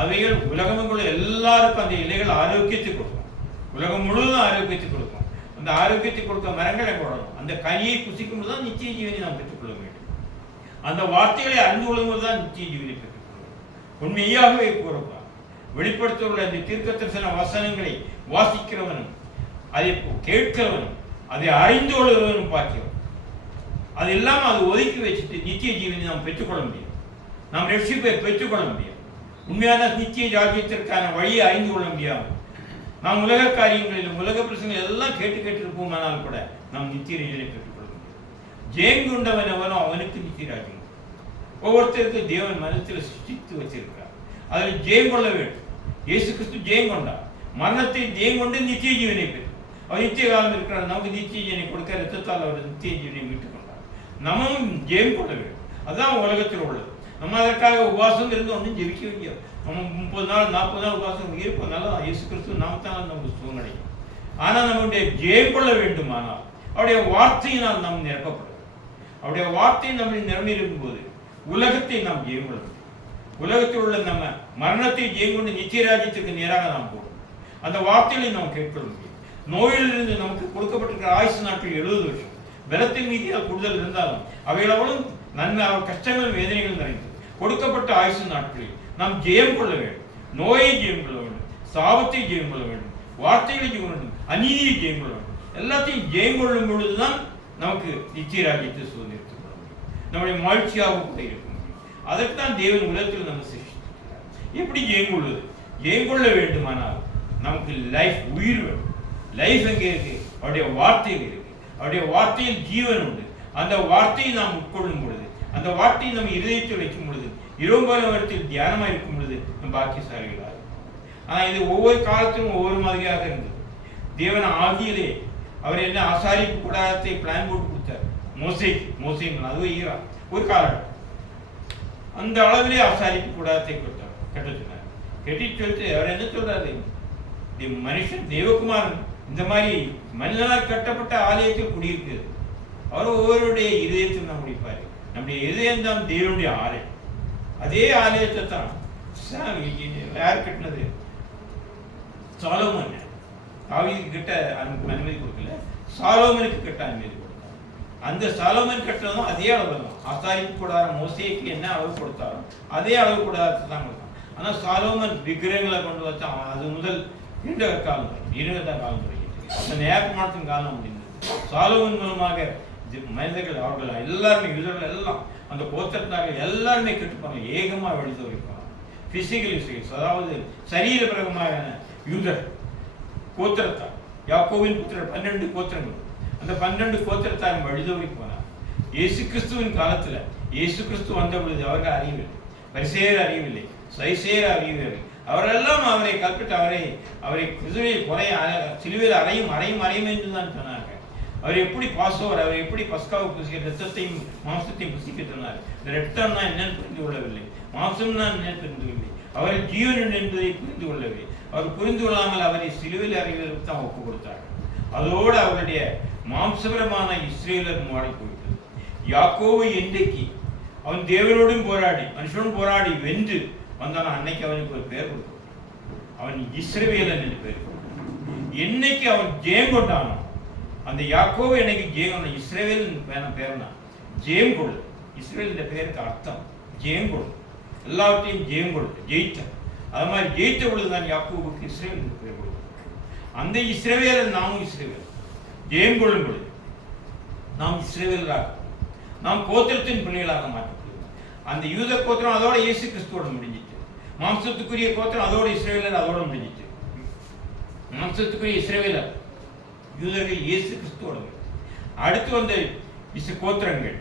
அவைகள் உலகமுள்ள எல்லாருக்கும் அந்த இலைகள் ஆரோக்கியத்தை கொடுக்கும். உலகம் முழுவதும் ஆரோக்கியத்தை கொடுக்கும். அந்த ஆரோக்கியத்தை கொடுக்க மரங்களை போடணும். அந்த கனியை புசிக்கும் போது தான் நித்திய ஜீவனை நாம் பெற்றுக்கொள்ள வேண்டும். அந்த வார்த்தைகளை அறிந்து கொள்ளும்போது தான் நித்திய ஜீவனை பெற்றுக்கொள்ளும். உண்மையாகவே கூறப்பா வெளிப்படுத்தவுள்ள அந்த தீர்க்கதரிசன வசனங்களை வாசிக்கிறவனும் அதை கேட்கிறவனும் அதை அறிந்து கொள்கிறவனும் பார்க்கிறோம். அது இல்லாமல் அது ஒதுக்கி வச்சுட்டு நித்திய ஜீவனை நாம் பெற்றுக்கொள்ள முடியும். நாம் ரட்சிப்பை பெற்றுக்கொள்ள முடியும். உண்மையான நித்திய ராஜ்யத்திற்கான வழியை அறிந்து கொள்ள முடியாமல் நாம் உலக காரியங்களிலும் உலக பிரச்சனைகள் எல்லாம் கேட்டிருப்போமானால் கூட நாம் நித்திய ராஜ்யத்தை பெற்றுக்கொள்ள முடியும். ஜெயம் கொண்டவன் அவனோ அவனுக்கு நித்திய ராஜ்யம். ஒவ்வொருத்தருக்கு தேவன் மனத்தில் சிருஷ்டித்து வச்சிருக்கிறார். அதில் ஜெயம் கொள்ள வேண்டும். இயேசு கிறிஸ்து ஜெயம் கொண்டார். மரணத்தை ஜெயம் கொண்டு நித்திய ஜீவனை பெற்று அவர் நித்திய காலம் இருக்கிறார். நமக்கு நித்திய ஜீவனை கொடுக்க ரத்தத்தால் அவர் நித்திய ஜீவனை மீட்டுக் கொண்டார். நம்மளும் ஜெயம் கொள்ள வேண்டும். அதுதான் உலகத்தில் உள்ளது. நம்ம அதற்காக உபவாசம் இருந்து ஒன்றும் ஜெபிக்க வேண்டிய நம்ம 30 நாள் 40 நாள் உபவாசம் இருப்பதுனால இயேசு கிறிஸ்து நாமத்தால் நமக்கு சுகம் கிடைக்கும். ஆனால் நம்முடைய ஜெயம் கொள்ள வேண்டுமானால் அவருடைய வார்த்தையினால் நாம் நிரப்பப்படும். அவருடைய வார்த்தை நம்மை நிரம்பியிருக்கும் போது உலகத்தை நாம் ஜெயம் கொள்ள வேண்டும். உலகத்தில் உள்ள நம்ம மரணத்தை ஜெயம் கொண்டு நித்திய ராஜ்யத்திற்கு நேராக நாம் போகணும். அந்த வார்த்தைகளை நாம் கேட்க முடியும். நோயிலிருந்து நமக்கு கொடுக்கப்பட்டிருக்கிற ஆயுசு நாட்கள் 70 வருஷம். பலத்தின் மீதியால் கூடுதல் இருந்தாலும் அவைகளவளும் நன்மை கஷ்டங்கள் வேதனைகள் நிறைந்தது. கொடுக்கப்பட்ட ஆயுசு நாட்களில் நாம் ஜெயம் கொள்ள வேண்டும். நோயை ஜெயம் கொள்ள வேண்டும், சாபத்தை ஜெயம் கொள்ள வேண்டும், வார்த்தைகளை ஜெயம் கொள்ள வேண்டும், அநீதியை ஜெயம் கொள்ள வேண்டும். எல்லாத்தையும் ஜெயம் கொள்ளும் பொழுதுதான் நமக்கு நித்திய ராஜ்யத்தை சுதந்திரத்துக் கொள்ள முடியும். நம்முடைய மகிழ்ச்சியாக கூட இருக்க முடியும். அதற்குத்தான் தேவன் உலகத்தில் நம்ம சிருஷ்டிக்கிறார். எப்படி ஜெயம் கொள்வது? ஜெயம் கொள்ள வேண்டுமானால் நமக்கு லைஃப், உயிர் வேண்டும். லைஃப் எங்கே இருக்கு? அவருடைய வார்த்தையில் இருக்கு. அவருடைய வார்த்தையில் ஜீவன் உண்டு. அந்த வார்த்தையை நாம் உட்கொள்ளும் பொழுது, அந்த வார்த்தையை நம்ம இதயத்தில் வைக்கும் பொழுது, இரவுபலவரத்தில் தியானமாக இருக்கும் பொழுது நம் பாக்கியசாலிகளாக. ஆனால் இது ஒவ்வொரு காலத்திலும் ஒவ்வொரு மாதிரியாக இருந்தது. தேவன் ஆதியிலே அவர் என்ன ஆசாரிப்பு கூடாரத்தை பிளான் போட்டு கொடுத்தார் மோசேக்கு. அதுவும் ஈரா ஒரு காலம் அந்த அளவிலே ஆசாரிப்பு கூடாரத்தை கொடுத்தார், கட்ட சொன்னார். கட்டிட்டு சொல்லிட்டு அவர் என்ன சொல்றாரு? மனுஷன் தேவகுமாரன் இந்த மாதிரி மனிதனால் கட்டப்பட்ட ஆலயத்தில் குடியிருக்கிறது. அவர் ஒவ்வொருடைய இதயத்தில் நாம் முடிப்பார். நம்முடைய இதயம் தான் தேவனுடைய ஆலயம். அதே ஆலயத்தை தான் யார் கட்டினது? சாலோமன். தாவீதுக்கு கிட்ட அனுமதி கொடுக்கல, சாலோமனுக்கு கட்ட அனுமதி கொடுத்தார். அந்த சாலோமன் கட்டதும் அதே அளவு தான். ஆசாரிப்பு கூடாரம் மோசேக்கு என்ன அளவு கொடுத்தாரோ அதே அளவு கூடாரத்தை தான் கொடுத்தான். ஆனால் சாலோமன் விக்கிரகங்களை கொண்டு வச்சான். அது முதல் 2 காலம் 20 காலம் தொடங்கிட்டு அந்த நேரமானத்தின் காலம் முடிந்தது. சாலோமன் மூலமாக மனிதர்கள் அவர்கள் எல்லாருமே யூதர்கள் எல்லாம் அந்த கோத்திரத்தார்கள் எல்லாருமே கெட்டுப்பாங்க. ஏகமாக வழித்து வைப்பாங்க. பிசிக்கல் யூஸ், அதாவது சரீர பிரகமான யூதர் கோத்திரத்தார், யாக்கோவின் புத்திரர் 12 கோத்திரங்கள். அந்த 12 கோத்திரத்தார் வழிதோறி போனார். இயேசு கிறிஸ்துவின் காலத்தில் இயேசு கிறிஸ்து வந்த பொழுது அவர்கள் அறியவில்லை, பரிசேயர் அறியவில்லை, சைசேயர் அறியவில்லை. அவரெல்லாம் அவரை கற்பிட்டு அவரை சிலுவையில் அறையும் என்று தான் சொன்னார்கள். அவர் எப்படி பாசோவர், அவர் எப்படி பஸ்காவை புசிக்க ரத்தத்தையும் மாம்சத்தையும் புசிக்க சொன்னார். இந்த ரத்தம்னா என்னன்னு புரிந்து கொள்ளவில்லை, மாம்சம்னா என்னன்னு புரிந்து கொள்ளவில்லை, அவர் ஜீவன் என்பதை புரிந்து கொள்ளவில்லை. அவர் புரிந்து கொள்ளாமல் அவரை சிலுவையில் அறைவதற்கு தான் ஒப்பு கொடுத்தார். அதோடு அவருடைய மாம்சபரமான இஸ்ரேலர் மாறி போயிட்டது. யாக்கோபு என்றைக்கு அவன் தேவனோடும் போராடி மனுஷனும் போராடி வென்று வந்தான அன்னைக்கு அவனுக்கு ஒரு பெயர் கொடுக்கும். அவன் இஸ்ரவேலன் என்று பெயர் கொடுத்தான். என்னைக்கு அவன் ஜெயம் கொண்டானோ அந்த யாக்கோபு என்னைக்கு ஜெயம் கொண்ட இஸ்ரவேலன் பேர்னா ஜெயம் கொடு. இஸ்ரவேல் என்ற பெயருக்கு அர்த்தம் ஜெயம் கொடு, எல்லாவற்றையும் ஜெயம் கொடுத்து ஜெயித்த. அது மாதிரி ஜெயித்த பொழுதுதான் யாக்கோபுக்கு இஸ்ரவேல் என்று பெயர் கொடுக்கும். அந்த இஸ்ரவேலன் நாமும் இஸ்ரவேல் ஜெயம் கொள்ளும் பொழுது நாம் இஸ்ரவேலராக, நாம் கோத்திரத்தின் பிள்ளைகளாக மாற்றப்படுவோம். அந்த யூத கோத்திரம் அதோட இயேசு கிறிஸ்துவோட முடிஞ்சிட்டு, மாம்சத்துக்குரிய கோத்திரம் அதோட இஸ்ரவேலர் அதோட முடிஞ்சிட்டு. மாம்சத்துக்குரிய இஸ்ரவேலர் யூதர்கள் இயேசு கிறிஸ்துவோட. அடுத்து வந்த கோத்திரங்கள்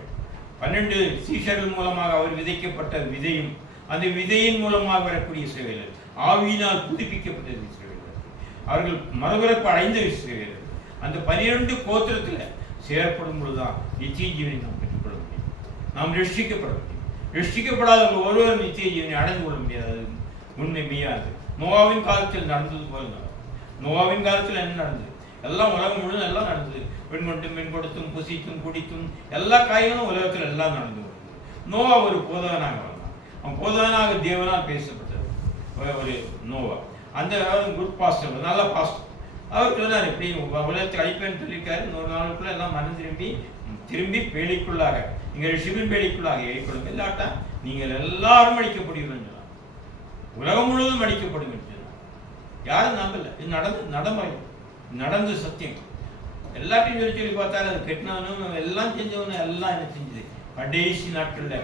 12 சீஷர்கள் மூலமாக அவர் விதைக்கப்பட்ட விதையும் அந்த விதையின் மூலமாக வரக்கூடிய இஸ்ரவேலர், ஆவியினால் புதுப்பிக்கப்பட்டது இஸ்ரவேலர், அவர்கள் மறுபிறப்பு அடைந்த இஸ்ரவேலர். அந்த 12 கோத்திரத்தில் சேரப்படும் பொழுதுதான் நித்திய ஜீவனை நாம் பெற்றுக்கொள்ள முடியும், நாம் ரட்சிக்கப்பட முடியும். ரட்சிக்கப்படாதவர்கள் ஒருவரும் நித்திய ஜீவனை அடைந்து கொள்ள முடியாது. அது உண்மை மெய்யானது. நோவாவின் காலத்தில் நடந்தது போல நோவாவின் காலத்தில் என்ன நடந்தது? எல்லாம் உலகம் முழுவதும் எல்லாம் நடந்தது. பெண் கொடுத்தும் புசித்தும் குடித்தும் எல்லா காரியங்களும் உலகத்தில் எல்லாம் நடந்து வருது. நோவா ஒரு போதகனாக வந்தான். அவன் போதகனாக தேவனால் பேசப்பட்டது ஒரு நோவா. அந்த குட் பாஸ்டர், நல்ல பாஸ்டர். அவர் சொன்னார், எப்படி உலகத்தை அழிப்பேன்னு சொல்லியிருக்காரு. 100 நாளுக்குள்ள எல்லாம் மனம் திரும்பி பேழைக்குள்ளாக, நீங்கள் சிபின் பேழைக்குள்ளாக ஏற்படும், இல்லாட்டா நீங்கள் எல்லாரும் அழிக்கப்படுவீர்கள் சொன்னார். உலகம் முழுவதும் அழிக்கப்படும் என்று சொன்னார். யாரும் நம்பல. இது நடைமுறை நடந்த சத்தியம். எல்லாத்தையும் சொல்லி பார்த்தாரு. அது கெட்டினவனும் எல்லாம் செஞ்சவனும் எல்லாம் என்ன செஞ்சது? கடைசி நாட்கள்ல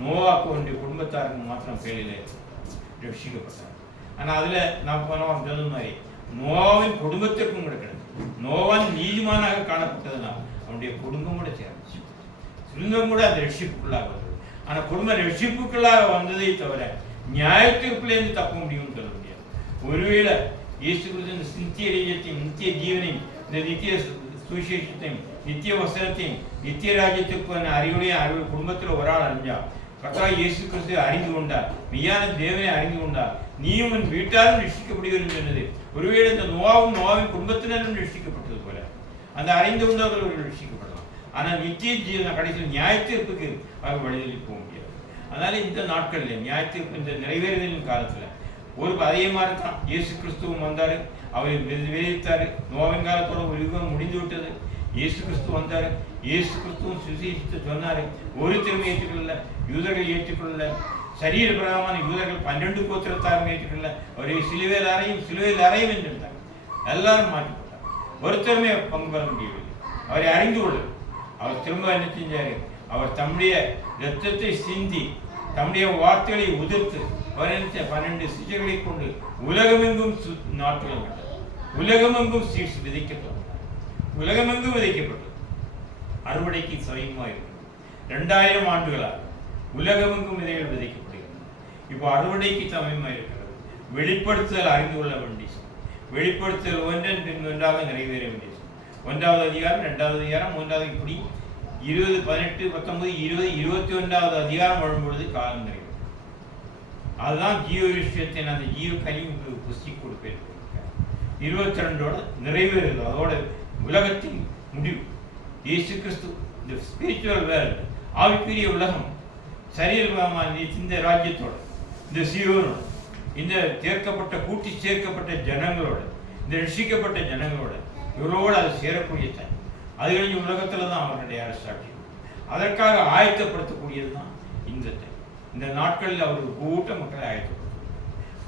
நோவாக்கு வேண்டிய குடும்பத்தாருக்கு மாத்திரம் பேழையில ரட்சிக்கப்பட்டார். ஆனா அதுல நான் போனவன் சொன்ன மாதிரி நோவாவின் குடும்பத்திற்கும் கூட கிடையாது. நோவான் நீதிமானாக காணப்பட்டதுனால் அவனுடைய குடும்பம் கூட சேர்ந்துச்சு. சுருங்கம் கூட அந்த ரட்சிப்புக்குள்ளாக வந்தது. ஆனா குடும்ப ரட்சிப்புக்குள்ளாக வந்ததை தவிர நியாயத்திற்குள்ளேருந்து தப்ப முடியும்னு சொல்ல முடியாது. ஒருவேளை இயேசு கிறிஸ்து இந்த நித்திய ராஜ்யத்தையும் நித்திய ஜீவனையும் இந்த நித்திய சுவிசேஷத்தையும் நித்திய வசனத்தையும் நித்திய ராஜ்யத்துக்கு அறிவு குடும்பத்தில் ஒரு ஆள் அறிஞ்சா, கர்த்தராகிய இயேசு கிறிஸ்து அறிந்து கொண்டார், மெய்யான தேவனை அறிந்து கொண்டார், நீயும் உன் வீட்டாரும் ரட்சிக்கப்படுவீர்கள் சொன்னது. ஒருவேளை இந்த நோவாவின் குடும்பத்தினரும் ரட்சிக்கப்பட்டது போல அந்த அறிந்து கொண்டவர்கள் ரட்சிக்கப்படலாம். ஆனால் நித்திய ஜீவன கடைசியில் நியாயத்தீர்ப்புக்கு அவர் வழிதலி போக முடியாது. அதனால இந்த நாட்களில் நியாயத்தீர்ப்பு இந்த நிறைவேறுதலின் காலத்தில் ஒரு அதிகமாக இருக்கான். இயேசு கிறிஸ்துவும் வந்தார், அவர் விதைத்தார். நோவின் காலத்தோட ஒரு யுகம் முடிந்து விட்டது. இயேசு கிறிஸ்து வந்தார், இயேசு கிறிஸ்துவும் சுவிசேஷத்தை சொன்னார். ஒரு திறமை ஏற்றுக்கொள்ள, யூதர்கள் ஏற்றுக்கொள்ள, சரீர பிரகாரமான யூதர்கள் 12 கோத்திரத்தாரும் ஏற்றுக்கொள்ள, அவரை சிலுவையில் அறையும் என்றிருந்தார். எல்லாரும் மாற்றப்பட்டார். ஒருத்தருமே பங்கு பெற முடியவில்லை. அவரை அறிந்து கொள்ள அவர் திரும்ப என்ன செஞ்சாரு? அவர் தம்முடைய இரத்தத்தை சிந்தி தம்முடைய வார்த்தைகளை உதிர்த்து அவர் என்ன 12 சிஷ்யர்களை கொண்டு உலகமெங்கும் நாட்கள் உலகமெங்கும் சீட்ஸ் விதைக்கப்பட்டது. உலகமெங்கும் விதைக்கப்பட்டது. அறுவடைக்கு சமயமாக இருக்கிறது. 2000 ஆண்டுகளாக உலகமெங்கும் விதைகள் விதைக்கப்படுகிறது. இப்போ அறுவடைக்கு சமயமாக இருக்கிறது. வெளிப்படுத்துதல் அறிந்து கொள்ள வேண்டிய, வெளிப்படுத்துதல் ஒன்றன் பின் ஒன்றாக நிறைவேற வேண்டிய. 1வது அதிகாரம், 2வது அதிகாரம், 3வது இப்படி 20, 18, 19, 20, 21வது அதிகாரம் வரும்பொழுது காலம் நிறைவேறும். அதுதான் ஜீவ விஷயத்தின் அந்த ஜீவ கனி உங்களுக்கு புஸ்தி கொடுப்பேன். 22ஓட நிறைவேறுது. அதோட உலகத்தின் முடிவு. இயேசு கிறிஸ்து இந்த ஸ்பிரிச்சுவல் வேர்ல்டு, ஆவிக்குரிய உலகம், சரீரமான இந்த ராஜ்யத்தோட, இந்த சீரோனோட, இந்த கூட்டி சேர்க்கப்பட்ட ஜனங்களோட, இந்த ரட்சிக்கப்பட்ட ஜனங்களோட இவரோடு அது சேரக்கூடிய தான். அது கழிஞ்ச உலகத்துல தான் அவர்களுடைய அரசாட்சி. அதற்காக ஆயத்தப்படுத்தக்கூடியது தான் இந்த நாட்களில் அவர் கூட்ட மக்களை ஆயத்தப்படுத்தும்.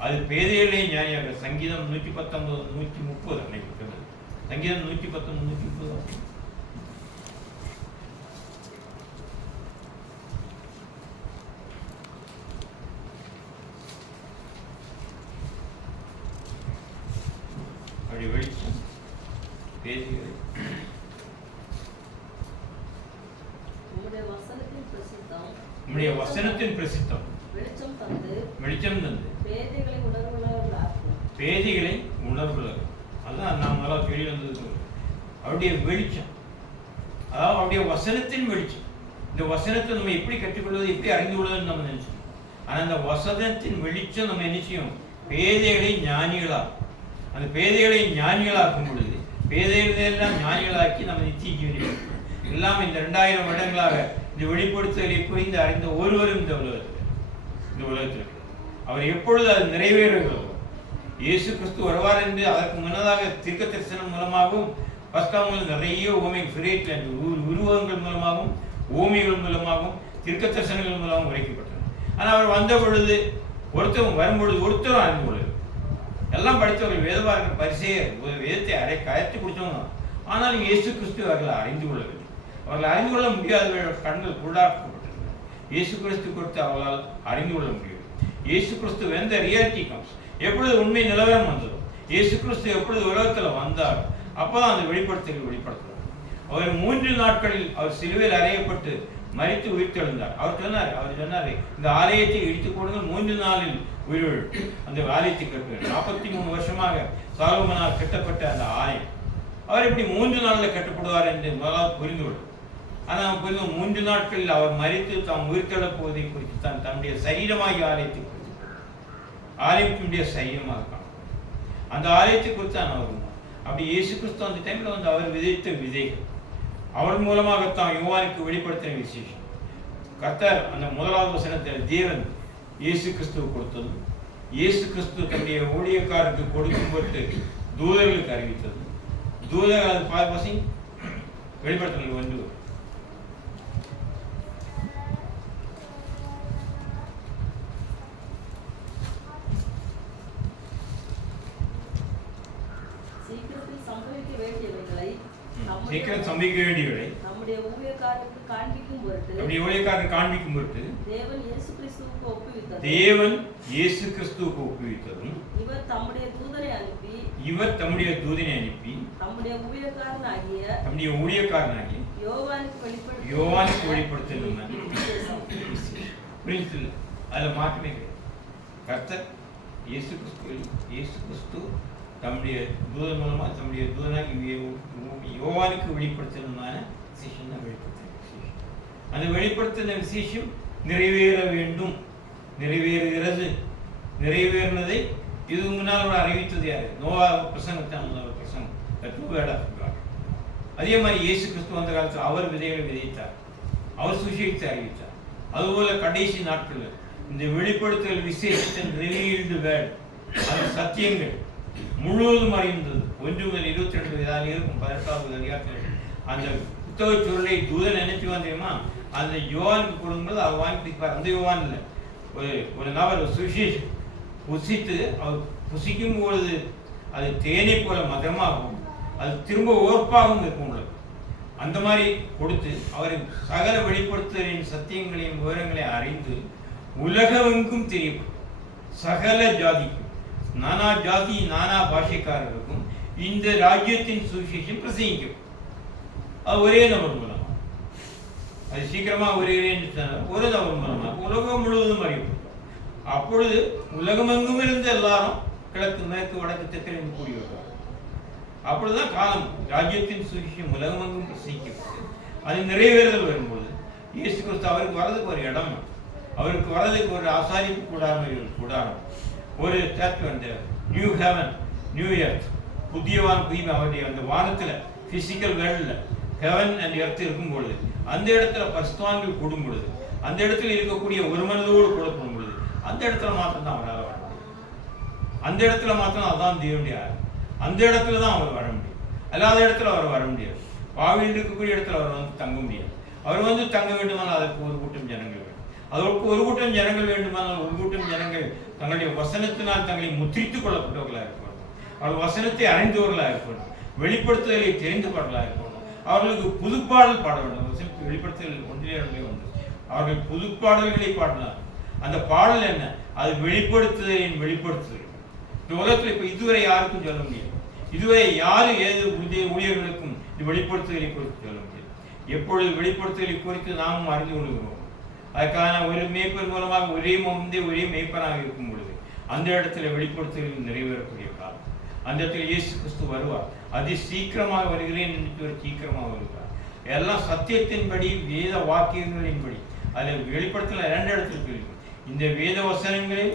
அது பேதைகளே ஞானியாக. சங்கீதம் 119, 130 அன்னைக்கு சங்கீதம் 119, 130 அப்படி வெளிச்சம் பேதைகளை உம்முடைய வசனத்தின் பிரசித்தம் வெளிச்சம் தந்து பேதைகளை உணர்வுள்ளவர். அதுதான் நாம் நல்லா கேள்வி வந்தது. அவருடைய வெளிச்சம், அதாவது அவருடைய வசனத்தின் வெளிச்சம். இந்த வசனத்தை நம்ம எப்படி கற்றுக்கொள்வது, எப்படி அறிந்து கொள்வதுன்னு நம்ம நினைச்சோம். ஆனால் அந்த வசனத்தின் வெளிச்சம் நம்ம என்ன செய்யும்? பேதைகளை ஞானிகளாகும். அந்த பேதைகளை ஞானிகளாக்கும் பொழுது பேதைகளெல்லாம் ஞானிகளாக்கி நம்ம நித்திய ஜீவனை இல்லாமல் இந்த 2000 வருடங்களாக இந்த வெளிப்படுத்துதலை புரிந்து அறிந்த ஒருவரும் இந்த உலகத்தில் அவர் எப்பொழுது அது நிறைவேறுகிறதோ, இயேசு கிறிஸ்து வருவார் என்று அதற்கு முன்னதாக தீர்க்க தரிசனம் மூலமாகவும் பஸ்காமல் நிறைய உருவகங்கள் மூலமாகவும் ஓமைகள் மூலமாகவும் தீர்க்க தரிசனங்கள் மூலமாகவும் உரைக்கப்பட்டது. ஆனால் அவர் வந்த பொழுது ஒருத்தரும் அறிந்து கொள்ளுது. எல்லாம் படித்தவர்கள், வேதபாரகர், பரிசேயர், வேதத்தை கயத்து கொடுத்தவங்க. ஆனால் இயேசு கிறிஸ்து அவர்களை அறிந்து கொள்ளவில்லை. அவர்கள் அறிந்து கொள்ள முடியாத கண்கள் குருடாக்கப்பட்டிருக்கிறது. இயேசு கிறிஸ்து கொடுத்து அவர்களால் அறிந்து கொள்ள முடியும். இயேசு கிறிஸ்து வெந்த ரியாலிட்டி கம்ஸ், எப்பொழுது உண்மை நிலவரம் வந்ததோ, இயேசு கிறிஸ்து எப்பொழுது உலகத்தில் வந்தார் அப்போதான் அந்த வெளிப்படுத்துகிறார். அவர் 3 நாட்களில் அவர் சிலுவையில் அறையப்பட்டு மரித்து உயிர்த்தெழுந்தார். அவர் சொன்னார் இந்த ஆலயத்தை இடித்துக் கொடுங்க, 3 நாளில் உயிர் அந்த ஆலயத்தை கட்டுவார். 43 வருஷமாக சாலோமோனால் கட்டப்பட்ட அந்த ஆலயம் அவர் இப்படி 3 நாளில் கட்டப்படுவார் என்று முதலாவது புரிந்து கொள்ளும். ஆனால் கொஞ்சம் 3 நாட்களில் அவர் மரித்து தாம் உயிர்த்தெழப் போவதை குறித்து தான் தன்னுடைய சரீரமாகிய ஆலயத்தை குறித்து ஆலயத்தினுடைய சரீரமாக காணும். அந்த ஆலயத்தை குறித்து தான் அவர் அப்படி இயேசு கிறிஸ்து அந்த டைமில் வந்து அவர் விதைத்த விதைகள் அவர் மூலமாகத்தான் யோவானுக்கு வெளிப்படுத்தின விசேஷம். கர்த்தர் அந்த 1வது வசனத்தில் தேவன் இயேசு கிறிஸ்துவ கொடுத்ததும் இயேசு கிறிஸ்து தன்னுடைய ஊழியக்காரருக்கு கொடுக்கும்போது தூதர்களுக்கு அறிவித்தது. தூதர்கள் பாசி வெளிப்படுத்தல் வந்து சீக்கிரம் சம்பவிக்க வேண்டியவைகளை நம்முடைய ஊழியக்காரருக்கு காண்பிக்கும் பொருட்டு தேவன் இயேசு கிறிஸ்துவுக்கு ஒப்புவித்ததும் இவர் தம்முடைய தூதனை அனுப்பி நம்முடைய ஊழியக்காரனாகிய யோவானுக்கு வெளிப்படுத்தணும். அதில் மாற்றமே கிடையாது. கர்த்தர் இயேசு கிறிஸ்து தம்முடைய தூதன் மூலமாக தம்முடைய தூதனாக யோவானுக்கு வெளிப்படுத்தணுமான விசேஷம் தான் வெளிப்படுத்தின விசேஷம். அந்த வெளிப்படுத்தின விசேஷம் நிறைவேற வேண்டும், நிறைவேறுகிறது. நிறைவேறினதை இது முன்னால் அறிவித்தது யாரு? நோவா பிரசங்கத்தான் பிரசங்கம். அதே மாதிரி இயேசு கிறிஸ்து வந்த காலத்தில் அவர் விதைகளை விதைத்தார், அவர் சுவிசேஷத்தை அறிவித்தார். அதுபோல கடைசி நாட்களில் இந்த வெளிப்படுத்தல் விசேஷத்தின் ரிவீல்டு வேர்ட், அந்த சத்தியங்கள் முழுவதும் அறிந்தது. 1 முதல் 22 இருக்கும் 18வது அதிகாரத்தில் அந்த புத்தக சுருளை தூதன் நினைச்சுவான் தெரியுமா? அந்த யோவானுக்கு கொடுக்கும்போது அவர் வாங்கி பிடிப்பார். அந்த யோவான் இல்லை, ஒரு நபர் சுவிசேஷம் புசித்து அவர் புசிக்கும் பொழுது அது தேனை போல மதமாகவும் அது திரும்ப ஓர்ப்பாகவும் இருக்கும். அந்த மாதிரி கொடுத்து அவர் சகல வெளிப்படுத்துதலின் சத்தியங்களையும் விவரங்களையும் அறிந்து உலகமெங்கும் தெரியப்படும் சகல ஜாதிக்கும் நானா ஜாதி நானா பாஷைக்காரருக்கும் இந்த ராஜ்யத்தின் சுவிசேஷம் பிரசங்கிக்கும். அது ஒரே நபர் மூலமா, அது சீக்கிரமா ஒரு நபர் மூலமா உலகம் முழுவதும் அறியப்படும். அப்பொழுது உலகமெங்கும் இருந்து எல்லாரும் கிழக்கு மேற்கு வடக்கு தெற்கில் கூடி வருவார். அப்பொழுதுதான் காலம் ராஜ்யத்தின் சுவிசேஷம் உலகமெங்கும் பிரசங்கிக்கப்பட்டு அது நிறைவேறுதல் வரும்போது இயேசு கிறிஸ்து அவருக்கு வரதுக்கு ஒரு இடம், அவருக்கு வரதுக்கு ஒரு ஆசாரிப்பு கூடாரம், ஒரு சர்ச் வந்து நியூ ஹெவன் நியூ எர்த், புதிய அவருடைய அந்த வானத்தில் பிசிக்கல் வேர்ல்டில் ஹெவன் அண்ட் எர்த் இருக்கும் பொழுது அந்த இடத்துல பரிசுத்தவான்கள் கூடும் பொழுது அந்த இடத்துல இருக்கக்கூடிய ஒரு மனதோடு கூடப்படும் பொழுது அந்த இடத்துல மாத்திரம் தான் அவரால் வர முடியும். அந்த இடத்துல மாத்திரம் அதான் தேவனுடைய அந்த இடத்துல தான் அவர் வர முடியும். அல்லாத இடத்துல அவர் வர முடியாது. பாவியில் இருக்கக்கூடிய இடத்துல அவர் வந்து தங்க முடியாது. அவர் வந்து தங்க வேண்டுமானால் அதற்கு ஒரு கூட்டம் ஜனங்கள் வேண்டும். அதற்கு ஒரு கூட்டம் ஜனங்கள் வேண்டுமானால் ஒரு கூட்டம் ஜனங்கள் தங்களுடைய வசனத்தினால் தங்களை முத்திரித்துக் கொள்ளப்பட்டவர்களாக இருப்பார்கள். அவர்கள் வசனத்தை அறிந்தவர்களாக இருப்பார்கள். வெளிப்படுத்துதலை தெரிந்தவர்களாக இருப்பார்கள். அவர்களுக்கு புதுப்பாடல் பாட வேண்டும். வெளிப்படுத்துதல் 1 உண்டு. அவர்கள் புதுப்பாடல்களை பாடலாம். அந்த பாடல் என்ன? அது வெளிப்படுத்துதலின் வெளிப்படுத்துதல். இந்த உலகத்தில் இப்ப இதுவரை யாருக்கும் சொல்ல முடியாது. இதுவரை யாரு ஏது ஊழியர்களுக்கும் இது வெளிப்படுத்துதலை குறித்து சொல்ல முடியாது. எப்பொழுது வெளிப்படுத்துதலை குறித்து நாமும் அறிந்து கொள்கிறோம், அதுக்கான ஒரு மேய்ப்பர் மூலமாக ஒரே மேய்ப்பனாக இருக்கும் பொழுது அந்த இடத்துல வெளிப்படுத்துதலில் நிறைவேறக்கூடிய காலம். அந்த இடத்துல இயேசு கிறிஸ்து வருவார். அது சீக்கிரமாக வருகிறேன் என்று சீக்கிரமாக வருவார். எல்லாம் சத்தியத்தின்படி வேத வாக்கியங்களின்படி அதில் வெளிப்படுத்தல 2 இடத்துல சொல்லிடும். இந்த வேத வசனங்களில்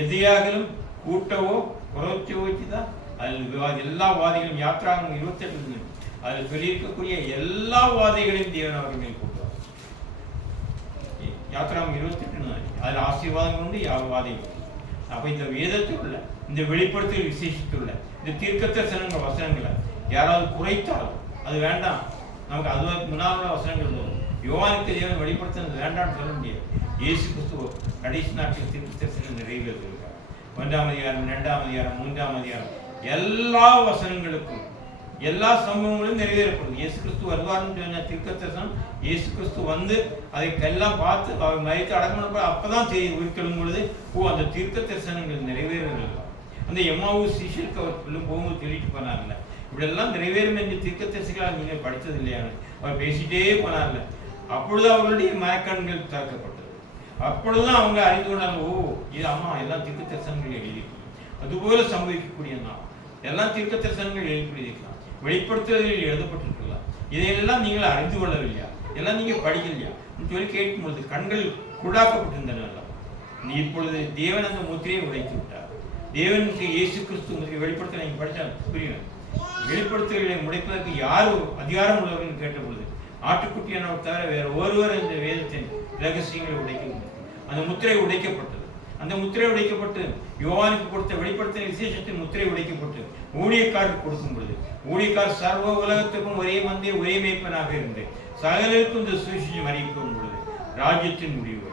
எதையாகலும் கூட்டவோ குறைச்சோ வச்சுதான் அதில் எல்லா வாதிகளும் யாத்திராங்கம் 28 அதில் சொல்லியிருக்கக்கூடிய எல்லா வாதிகளையும் தேவன் அவர்கள் மேல் கூட்டுவார். யாத்திராங்கம் 28 அதில் ஆசீர்வாதங்கள் உண்டு, வாதிகள். அப்ப இந்த வேதத்தில் உள்ள இந்த வெளிப்படுத்தல் விசேஷத்துள்ள இந்த தீர்க்கதரிசனங்கள் வசனங்களை யாராவது குறைத்தாலும் அது வேண்டாம், நமக்கு அது முன்னாள் வசனங்கள் வரும். யோவானுக்கு தேவன் வெளிப்படுத்தினது வேண்டாம்னு சொல்ல முடியாது. இயேசு கிறிஸ்துவ கடைசி நாட்கள் தீர்க்கதரிசனம் நிறைவேற்றிருக்கார். 1ஆம் அதிகாரம் 2ஆம் அதிகாரம் 3ஆம் அதிகாரம் எல்லா வசனங்களுக்கும் எல்லா சம்பவங்களும் நிறைவேறப்படும். இயேசு கிறிஸ்து வருவார்னு சொன்ன தீர்க்கதரிசனம் இயேசு கிறிஸ்து வந்து அதை எல்லாம் பார்த்து அவர் மரித்து அடக்கம் அப்பதான் உயிர்த்தெழும் பொழுது அந்த தீர்க்க தரிசனங்கள் நிறைவேறுகிறது. அந்த எம்மாவு சீஷருக்கு அவர் போகும்போது சொல்லிட்டு போனார்ல, இப்படி எல்லாம் நிறைவேறும் என்று தீர்க்க தரிசிகளால் நீங்கள் படித்தது இல்லையான்னு அவர் பேசிட்டே போனார்ல. அப்பொழுது அவர்களுடைய மயக்கண்கள் திறக்கப்பட்டது. அப்பொழுதுதான் அவங்க அறிந்து கொண்டாங்க, இது அம்மா எல்லாம் தீர்க்க தரிசனங்கள் எழுதியிருக்கலாம். அதுபோல சம்பவிக்கக்கூடிய நாம் எல்லாம் தீர்க்க தரிசனங்கள் எழுதியிருக்கலாம், வெளிப்படுத்துவதில் எழுதப்பட்டிருக்கலாம். இதையெல்லாம் நீங்கள் அறிந்து கொள்ளவில்லையா? எல்லாம் நீங்க படிக்கலையா சொல்லி கேட்கும்பொழுது கண்கள் குடாக்கப்பட்டிருந்தன. நீ இப்பொழுது தேவன் அந்த முத்திரையை உடைத்து விட்டார். தேவனுக்கு இயேசு கிறிஸ்து உங்களுக்கு வெளிப்படுத்த நீங்க படிச்சா புரியும். வெளிப்படுத்துதலை முடைப்பதற்கு யார் அதிகாரம் உள்ளவர்கள் கேட்ட பொழுது ஆட்டுக்குட்டியானவர் தவிர வேற ஒருவர் இந்த வேதத்தின் ரகசியங்களை உடைக்க முடியும். அந்த முத்திரை உடைக்கப்பட்டது. அந்த முத்திரை உடைக்கப்பட்டு யோவானுக்கு கொடுத்த வெளிப்படுத்தின விசேஷத்தின் முத்திரை உடைக்கப்பட்டு ஊழியக்காரருக்கு கொடுக்கும் பொழுது ஊழியக்கார் சர்வ உலகத்துக்கும் ஒரே மந்தைய ஒரே மேய்ப்பனாக இருந்து சகலருக்கும் இந்த சுவிசேஷம் அறிவிக்கும் பொழுது ராஜ்யத்தின் முடிவு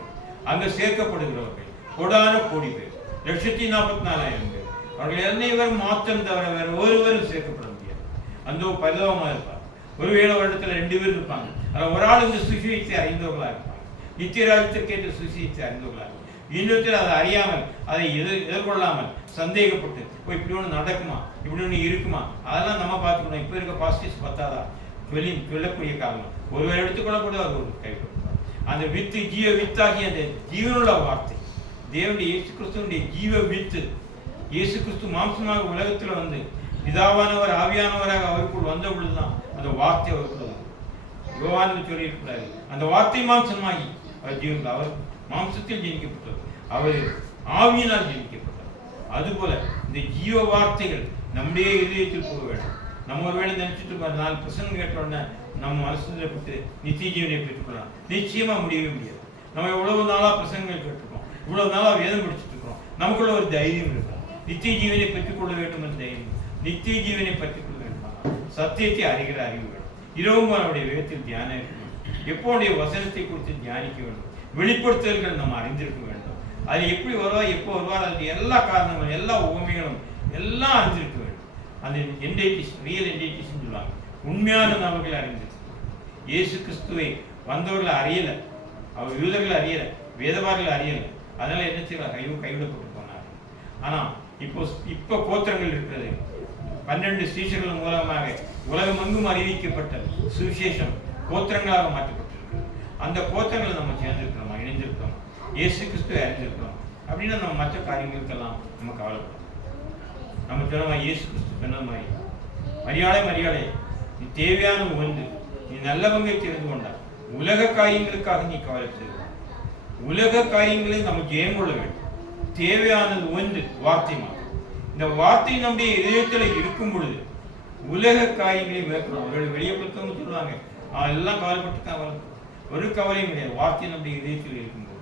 அங்கு சேர்க்கப்படுகிறவர்கள் கோடான கோடி பேர் 144,000 பேர். அவர்கள் அனைவரும் மாத்திரம் தவிர வேற ஒருவரும் சேர்க்கப்பட முடியாது. அந்த பரிதாபமா இருப்பார். ஒருவேளை வருடத்துல 2 பேர் இருப்பாங்க. அதில் ஒரு ஆள் இந்த சுவிசேஷத்தை அறிந்தவர்களா இருப்பாங்க. நித்திய ராஜ்யத்திற்கேற்ற சுவிசேஷத்தை அறிந்தவர்களா இருப்பாங்க. இன்னொருத்தர் அதை அறியாமல் அதை எதிர்கொள்ளாமல் சந்தேகப்பட்டு இப்படி ஒன்று நடக்குமா இப்படி ஒன்று இருக்குமா அதெல்லாம் நம்ம பார்த்துக்கணும். இப்போ இருக்க பாசிட்டிவ்ஸ் பத்தாதா சொல்லக்கூடிய காரணம் ஒருவர் எடுத்துக்கொள்ளக்கூடாது அவர் ஒரு கைவிடுவார். அந்த வித்து ஜீவ வித்தாகி அந்த ஜீவனுள்ள வார்த்தை தேவனுடைய இயேசு கிறிஸ்துவனுடைய ஜீவ வித்து இயேசு கிறிஸ்து மாம்சமாக உலகத்தில் வந்து பிதாவானவர் ஆவியானவராக அவருக்குள் வந்த பொழுதுதான் அந்த வார்த்தை அவருக்குள்ள யோவான் சொல்லியிருக்கிறாரு. அந்த வார்த்தை மாம்சமாகி அவர் ஜீவன் அவர் மாம்சத்தில் ஜெனிக்கப்பட்டது. அவர் ஆவியினால் ஜெனிக்கப்பட்டார். அதுபோல இந்த ஜீவ வார்த்தைகள் நம்முடைய இதயத்தில் போக வேண்டும். நம்ம ஒரு வேலை நினைச்சிட்டு 4 பிரசங்கம் கேட்ட உடனே நம்ம மனசுப்பட்டு நித்திய ஜீவனை பெற்றுக்கொள்ளலாம். நிச்சயமா முடியவே முடியாது. நம்ம எவ்வளவு நாளா பிரசங்கங்கள் கேட்டிருக்கோம், இவ்வளவு நாளா வேதம் படிச்சுட்டு இருக்கிறோம். நமக்குள்ள ஒரு தைரியம் இருக்கு. நித்திய ஜீவனை பெற்றுக்கொள்ள வேண்டும் என்ற தைரியம். நித்திய ஜீவனை பெற்றுக்கொள்ள வேண்டும். சத்தியத்தை அறிகிற அறிவு வேணும். இரவும் அவருடைய வேதத்தில் தியானம் இருக்க வேண்டும். எப்போடைய வசனத்தை குறித்து தியானிக்க வேண்டும். வெளிப்படுத்தல்கள் நம்ம அறிந்திருக்க வேண்டும். அது எப்படி வருவார் எப்போ வருவார் அது எல்லா காரணங்களும் எல்லா உவமைகளும் எல்லாம் அறிந்திருக்க வேண்டும். அந்த என்டைட்டிஸ் ரியல் என்டைட்டிஸ் சொல்லுவாங்க. உண்மையான நபர்களை அறிந்திருக்கு. இயேசு கிறிஸ்துவை வந்தவர்களை அறியலை, அவர் யூதர்களை அறியலை, வேதவார்கள் அறியலை. அதனால என்ன செய்யலாம் கைவிடப்பட்டு போனார். ஆனா இப்போ கோத்திரங்கள் இருக்கிறது. 12 சீஷர்கள் மூலமாக உலகமெங்கும் அறிவிக்கப்பட்ட சுவிசேஷம் கோத்திரங்களாக மாற்றப்பட்டிருக்கு. அந்த கோத்திரங்களை நம்ம சேர்ந்திருக்கிறோமா இணைந்திருக்கிறோம் இயேசு கிறிஸ்துவை அறிந்திருக்கிறோம் அப்படின்னா நம்ம மற்ற காரியங்களுக்கெல்லாம் நம்ம கவலைப்படும். நம்ம சொல்லுமா இயேசு கிறிஸ்து சொன்ன மாதிரி மரியாதை நீ தேவையான ஒன்று நீ நல்லவங்க தெரிந்து கொண்டார் உலக காரியங்களுக்காக நீ கவலைப்படுது. உலக காரியங்களை நம்ம ஜெயம் கொள்ள வேண்டும். தேவையானது ஒன்று வார்த்தை மாத்திரம். இந்த வார்த்தை நம்முடைய இதயத்தில் இருக்கும் பொழுது உலக காரியங்களை மேற்கொள்ளும். அவர்கள் வெளியே கொடுத்தவங்க சொல்லுவாங்க எல்லாம் கவலைப்பட்டு ஒரு கவலையும் கிடையாது. வார்த்தை நம்முடைய இதயத்தில் இருக்கும்போது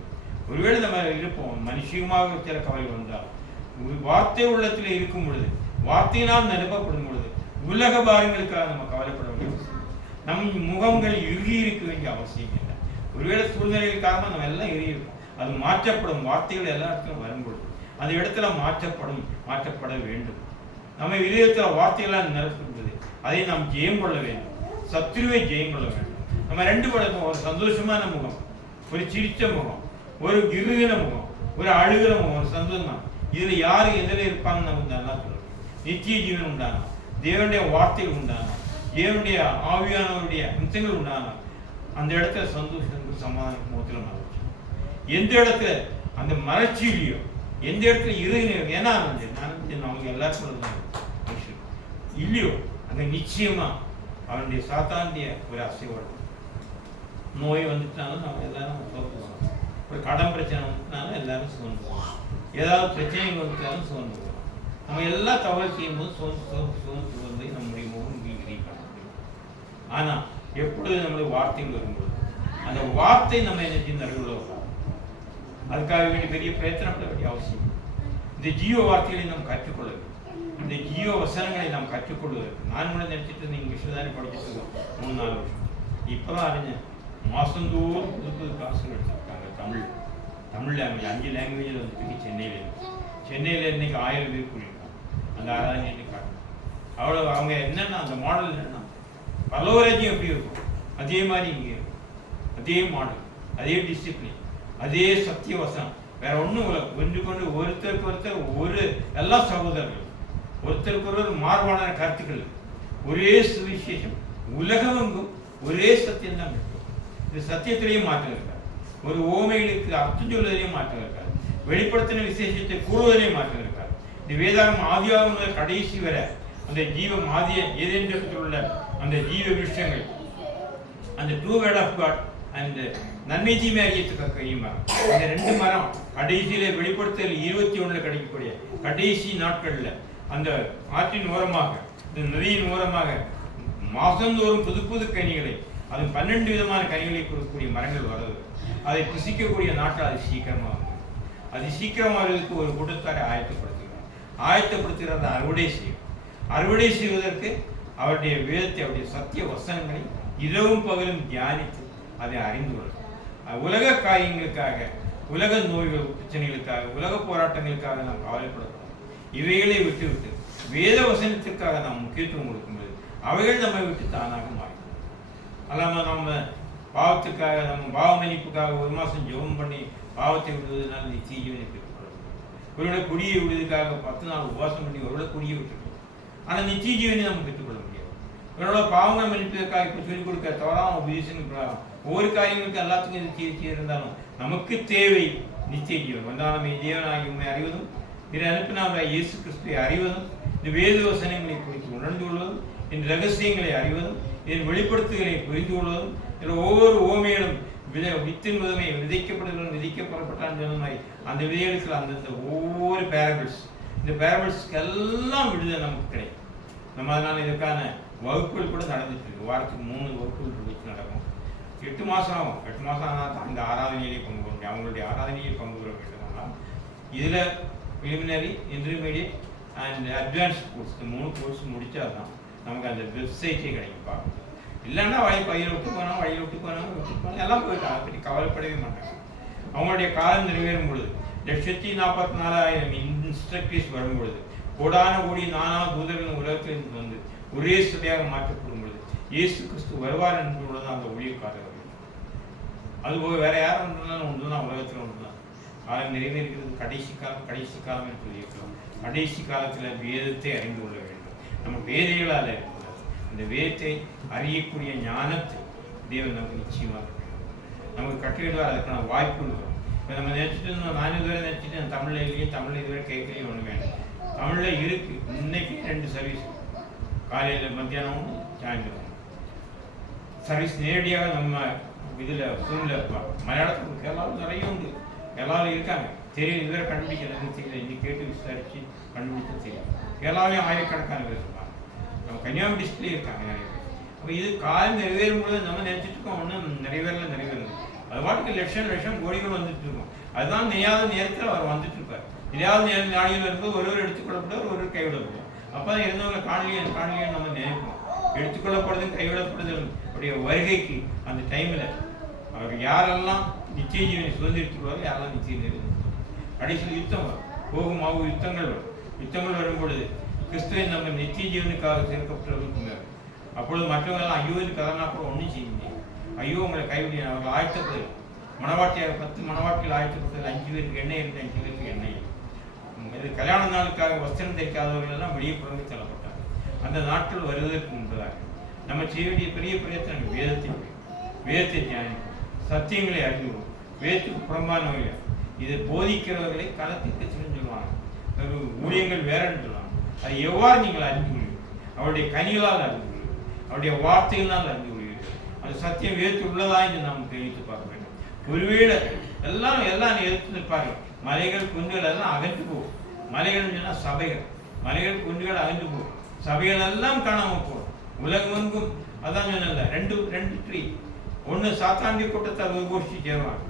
ஒருவேளை நம்ம இருப்போம் மனுஷியமாக சில கவலை வந்தால் வார்த்தை உள்ளத்தில் இருக்கும் பொழுது வார்த்தையினால் நிரப்பப்படும் பொழுது உலக பாரங்களுக்காக நம்ம கவலைப்பட வேண்டிய நம் முகங்கள் இறுகி இருக்க வேண்டிய அவசியம் இல்லை. ஒருவேளை சூழ்நிலைகள் காரணமாக நம்ம எல்லாம் இறுகியிருக்கோம். அது மாற்றப்படும். வார்த்தைகள் எல்லா இடத்துலையும் வரும்பொழுது அந்த இடத்துல மாற்றப்பட வேண்டும். நம்ம இதயத்தில் வார்த்தைகளால் நிரப்புகிறது. அதை நாம் ஜெயம் கொள்ள வேண்டும். சத்துருவை ஜெயம் கொள்ள வேண்டும். நம்ம 2 படமும் ஒரு சந்தோஷமான முகம், ஒரு சிரிச்ச முகம், ஒரு இறுகின முகம், ஒரு அழுகிற முகம், ஒரு சந்தோஷம். இதுல யாரு எதில் இருப்பாங்கன்னு நமக்கு நல்லா சொல்லுவோம். நித்திய ஜீவன் உண்டானா, தேவனுடைய வார்த்தைகள் உண்டானா, தேவனுடைய ஆவியானவருடைய அம்சங்கள் உண்டானா அந்த இடத்துல சந்தோஷம் சமாதானம் முகத்தில் மறைச்சு. எந்த இடத்துல அந்த மறைச்சியிலையோ எந்த இடத்துல இறுகின ஏன்னா அவங்க எல்லாருக்கும் இல்லையோ அங்க நிச்சயமா அவனுடைய சாத்தானுடைய ஒரு அசைவோடு நோய் வந்துட்டாலும் நம்ம எல்லாரும் சோர்ந்துவோம். ஒரு கடன் பிரச்சனை வந்துட்டாலும் எல்லாரும் சோர்ந்துவோம். ஏதாவது பிரச்சனைகள் வந்துட்டாலும் சோர்ந்துவோம். நம்ம எல்லா தவறு செய்யும்போது சோர்ந்து வந்து நம்முடைய முகம் கிரிப்பாங்க. ஆனா எப்பொழுது நம்முடைய வார்த்தைகள் வரும்போது அந்த வார்த்தை நம்ம என்ன செய்ய நடுவில் அதுக்காக வேண்டிய பெரிய பிரயத்தனப்பட வேண்டிய அவசியம். இந்த ஜீவ வார்த்தைகளை நாம் கற்றுக்கொள்ள வேண்டும். இந்த ஜீவ வசனங்களை நாம் கற்றுக்கொள்வதற்கு நான் கூட நினைச்சிட்டு இங்கிலீஷ் தானே படிச்சுட்டு இருக்கோம் 3-4 வருஷம். இப்பதான் அறிஞ்சேன் மாசந்தோறும் புது காசு எடுத்துருக்காங்க. தமிழ் லாங்குவேஜ் 5 லாங்குவேஜில் வந்துட்டு சென்னையில் இன்னைக்கு 1000 பேர் கூடியிருக்காங்க. அந்த ஆராதனை இன்னைக்கு காட்டணும். அவ்வளோ அவங்க என்னன்னா அந்த மாடல் என்னன்னா பலவராஜ்யம் எப்படி இருக்கும் அதே மாதிரி இங்கே இருக்கும். அதே மாடல், அதே டிசிப்ளின், அதே சத்திய வசனம். வேற ஒன்றும் ஒன்று கொண்டு ஒருத்தருக்கு ஒருத்தர் ஒரு எல்லா சகோதரர்கள் ஒருத்தருக்கு ஒருவர் மாறுபாடான கருத்துக்கள். ஒரே சுவிசேஷம் உலகமெங்கும் ஒரே சத்தியம் தான் இருக்கும். இந்த சத்தியத்திலேயும் மாற்றம் இருக்காது. ஒரு ஓமைகளுக்கு அர்த்தம் சொல்வதிலேயும் மாற்றம் இருக்காது. வெளிப்படுத்தின விசேஷத்தை கூறுவதிலேயும் மாற்றம் இருக்காது. இந்த வேதாகம் ஆதியாகம் முதல் கடைசி வரை அந்த ஜீவம் ஆதிய ஏதேந்திரத்தில் உள்ள அந்த ஜீவ விஷயங்கள் அந்த true word of God and நன்மை தீமை அறியத்துக்காக மரம். இந்த 2 மரம் கடைசியில வெளிப்படுத்தல் 21 கிடைக்கக்கூடிய கடைசி நாட்கள்ல அந்த ஆற்றின் ஓரமாக, இந்த நதியின் ஓரமாக மாதந்தோறும் புது புது கனிகளை, அது 12 விதமான கனிகளை கொடுக்கக்கூடிய மரங்கள் வருது. அதை புசிக்கக்கூடிய நாட்கள் அது சீக்கிரமாக வரும். அது சீக்கிரமாக வருவதற்கு ஒரு கூட்டத்தாரை ஆயத்தப்படுத்துகிறத அறுவடை செய்யும். அறுவடை செய்வதற்கு அவருடைய வேதத்தை, அவருடைய சத்திய வசனங்களை இரவும் பகலும் தியானித்து அதை அறிந்து கொள்ளும். உலக காரியங்களுக்காக, உலக நோய்கள் பிரச்சனைகளுக்காக, உலக போராட்டங்களுக்காக நாம் கவலைப்படக்கூடாது. இவைகளை விட்டுவிட்டு வேத வசனத்திற்காக நாம் முக்கியத்துவம் கொடுக்கும்போது அவைகள் நம்மை விட்டு தானாக மாறிடும். அல்லாம நம்ம பாவத்துக்காக, நம்ம பாவ மன்னிப்புக்காக 1 மாதம் ஜெபம் பண்ணி பாவத்தை விடுவதனால நிச்சய ஜீவனை பெற்றுக்கொள்ளணும். ஒருவேளை குடியை விடுவதற்காக 10 நாள் உபவாசம் பண்ணி ஒருவேளை குடியை விட்டுருக்கோம், ஆனால் நிச்சய ஜீவனை நம்ம பெற்றுக்கொள்ள முடியாது. இவரோட பாவங்கள் மன்னிப்பதற்காக இப்போ சொல்லிக் கொடுக்க தவறான உபதேசங்கள், ஒவ்வொரு காரியங்களுக்கும் எல்லாத்துக்கும் நிச்சயம் இருந்தாலும் நமக்கு தேவை நிச்சய ஜீவன். வந்தாலும் தேவனாகி உண்மை அறிவதும், இதை அனுப்பினாம இயேசு கிறிஸ்துவை அறிவதும், இந்த வேத வசனங்களை குறித்து உணர்ந்து கொள்வதும், இந்த ரகசியங்களை அறிவதும், இதன் வெளிப்படுத்துகளை புரிந்து கொள்வதும், இதில் ஒவ்வொரு ஓமையிலும் வித்தின் விதமே விதைக்கப்படுகிறவன் விதிக்கப்படப்பட்டான்னு சொன்ன மாதிரி அந்த விதைகளுக்கு அந்தந்த ஒவ்வொரு பேரபிள்ஸ், இந்த பேரபிள்ஸ்க்கு எல்லாம் விடுதலை நமக்கு கிடைக்கும். நம்ம அதனால் இதற்கான வகுப்புகள் கூட நடந்துட்டு இருக்கு. வாரத்துக்கு 3 வகுப்புகள் வச்சு நடக்கும். 8 மாதம் ஆகும். 8 மாதம் ஆனால் தான் இந்த ஆராதனையிலே பங்கு பெற முடியும். அவங்களுடைய ஆராதனையை பங்கு பெற வேண்டும்னா இதில் preliminary, intermediate and advance course, இந்த 3 கோர்ஸ் முடித்தா தான் நமக்கு அந்த வெப்சைட்டே கிடைக்கும். பார்க்கணும் இல்லைன்னா வழியில் விட்டு போனாங்க எல்லாம் போயிட்டாங்க. அதை பற்றி கவலைப்படவே மாட்டாங்க. அவங்களுடைய காலம் நிறைவேறும் பொழுது 144,000 இன்ஸ்ட்ரக்டர்ஸ் வரும் பொழுது, கோடான கோடி நானா தூதர்கள் உலகத்திலிருந்து வந்து ஒரே சபையாக மாற்றப்படும் பொழுது இயேசு கிறிஸ்து வருவார் என்பதுதான் அந்த ஊழியக்காரர்கள். அதுபோக வேற யாரும் ஒன்றுனாலும் ஒன்று தான், உலகத்தில் ஒன்று தான். காலம் நிறைவேறுகிறது. கடைசி காலம் என்று சொல்லியிருக்கிறோம். கடைசி காலத்தில் வேதத்தை அறிந்து கொள்ள வேண்டும். நம்ம வேதைகளால் இருக்கக்கூடாது. இந்த வேதத்தை அறியக்கூடிய ஞானத்தை தேவன் நமக்கு நிச்சயமாக நமக்கு கட்டிடுவார். அதுக்கான வாய்ப்புகள் வரும். இப்போ நம்ம நினச்சிட்டு இருந்தோம், நான் இதுவரை நினச்சிட்டு தமிழில் இதுவரை கேட்கலையும் ஒன்று வேணும். தமிழில் இருக்கு. இன்னைக்கு 2 சர்வீஸ், காலையில் மத்தியானம் சாயந்தரம் சர்வீஸ் நேரடியாக நம்ம இதில் ஃபோனில் இருப்பாங்க. மலையாளத்துக்கு கேரளாவில் நிறைய உண்டு. கேரளாவில் இருக்காங்க. தெரியும், இதுவரை கண்டுபிடிக்கிறது தெரியல. இன்னைக்கு கேட்டு விசாரித்து கண்டுபிடிச்சது தெரியும். கேரளாவிலையும் ஆயிரக்கணக்கான பேர் இருப்பாங்க. நம்ம கன்னியாகுமரி டிஸ்ட்ரிக்ட்லேயே இருக்காங்க நிறைய பேர். அப்போ இது காலம் நிறைவேறும் பொழுது நம்ம நினச்சிட்டு இருக்கோம் ஒன்றும் நிறைவேறல. அது பாட்டுக்கு லட்சம் கோடிகள் வந்துட்டு இருக்கும். அதுதான் நெய்யாத நேரத்தில் அவர் வந்துட்டு இருப்பார். இதையாவது நாளில் வரும்போது ஒருவர் எடுத்துக்கொள்ளப்படுவார், ஒருவர் கைவிடப்படுவார். அப்போ தான் இருந்தவங்க காணலியன் நம்ம நினைப்போம். எடுத்துக்கொள்ளப்படுறது, கைவிடப்படுதல் அவருடைய வருகைக்கு அந்த டைமில் அவர் யாரெல்லாம் நிச்சய ஜீவனை சுதந்திரித்துள்ளாரோ யாரெல்லாம் நிச்சய ஜீவன். கடைசியில் யுத்தம் வரும். போகும் யுத்தங்கள் வரும். யுத்தங்கள் வரும் பொழுது கிறிஸ்துவை நம்ம நிச்சய ஜீவனுக்காக சேர்க்கப்பட்டவர்கள். அப்பொழுது மற்றவர்களெல்லாம் ஐயோ இது கதனா கூட ஒன்றும் செய்ய முடியாது. ஐயோ உங்களை கைவிட அவர்கள் ஆயத்தப்படுது. மனவாட்டியாக 10 மனவாட்டிகள் ஆயத்தப்பட்டது. 5 பேருக்கு எண்ணெய் இருந்து 5 பேருக்கு எண்ணெய். இது கல்யாண நாளுக்காக வஸ்திரம் தைக்காதவர்கள் எல்லாம் வெளியே புறந்து செல்லப்பட்டாங்க. அந்த நாட்கள் வருவதற்கு முன்பதாக நம்ம செய்ய வேண்டிய பெரிய பிரயத்தனம் வேதத்தை தியானிக்கும், சத்தியங்களை அறிந்துவிடும். வேதத்துக்கு புறம்பானவங்க இதை போதிக்கிறவர்களை களத்திற்கு சொல்லுவாங்க. ஊழியங்கள் வேறன்னு சொல்லுவாங்க. அதை எவ்வாறு நீங்கள் அறிந்து கொள்வீர்கள்? அவருடைய கனிகளால் அறிந்து கொள்வீர்கள், அவருடைய வார்த்தைகளால் அறிந்து கொள்வீர்கள். அந்த சத்தியம் வேதத்து உள்ளதா என்று நாம் தெரிவித்து பார்க்க வேண்டும். ஒருவேளை எல்லாம் எடுத்து நிற்பார்கள். மலைகள் குன்றுகள் எல்லாம் அகன்று போகும். மலைகள் சொன்னால் சபைகள், மலைகள் குன்றுகள் அகன்று போகும். சபைகள் எல்லாம் காணாமல் போகும். உலகம் எங்கும் அதான் சொன்னல 2 ட்ரீ. ஒன்று சாத்தாண்டி கூட்டத்தால் ஒரு கோஷ்டி சேருவாங்க.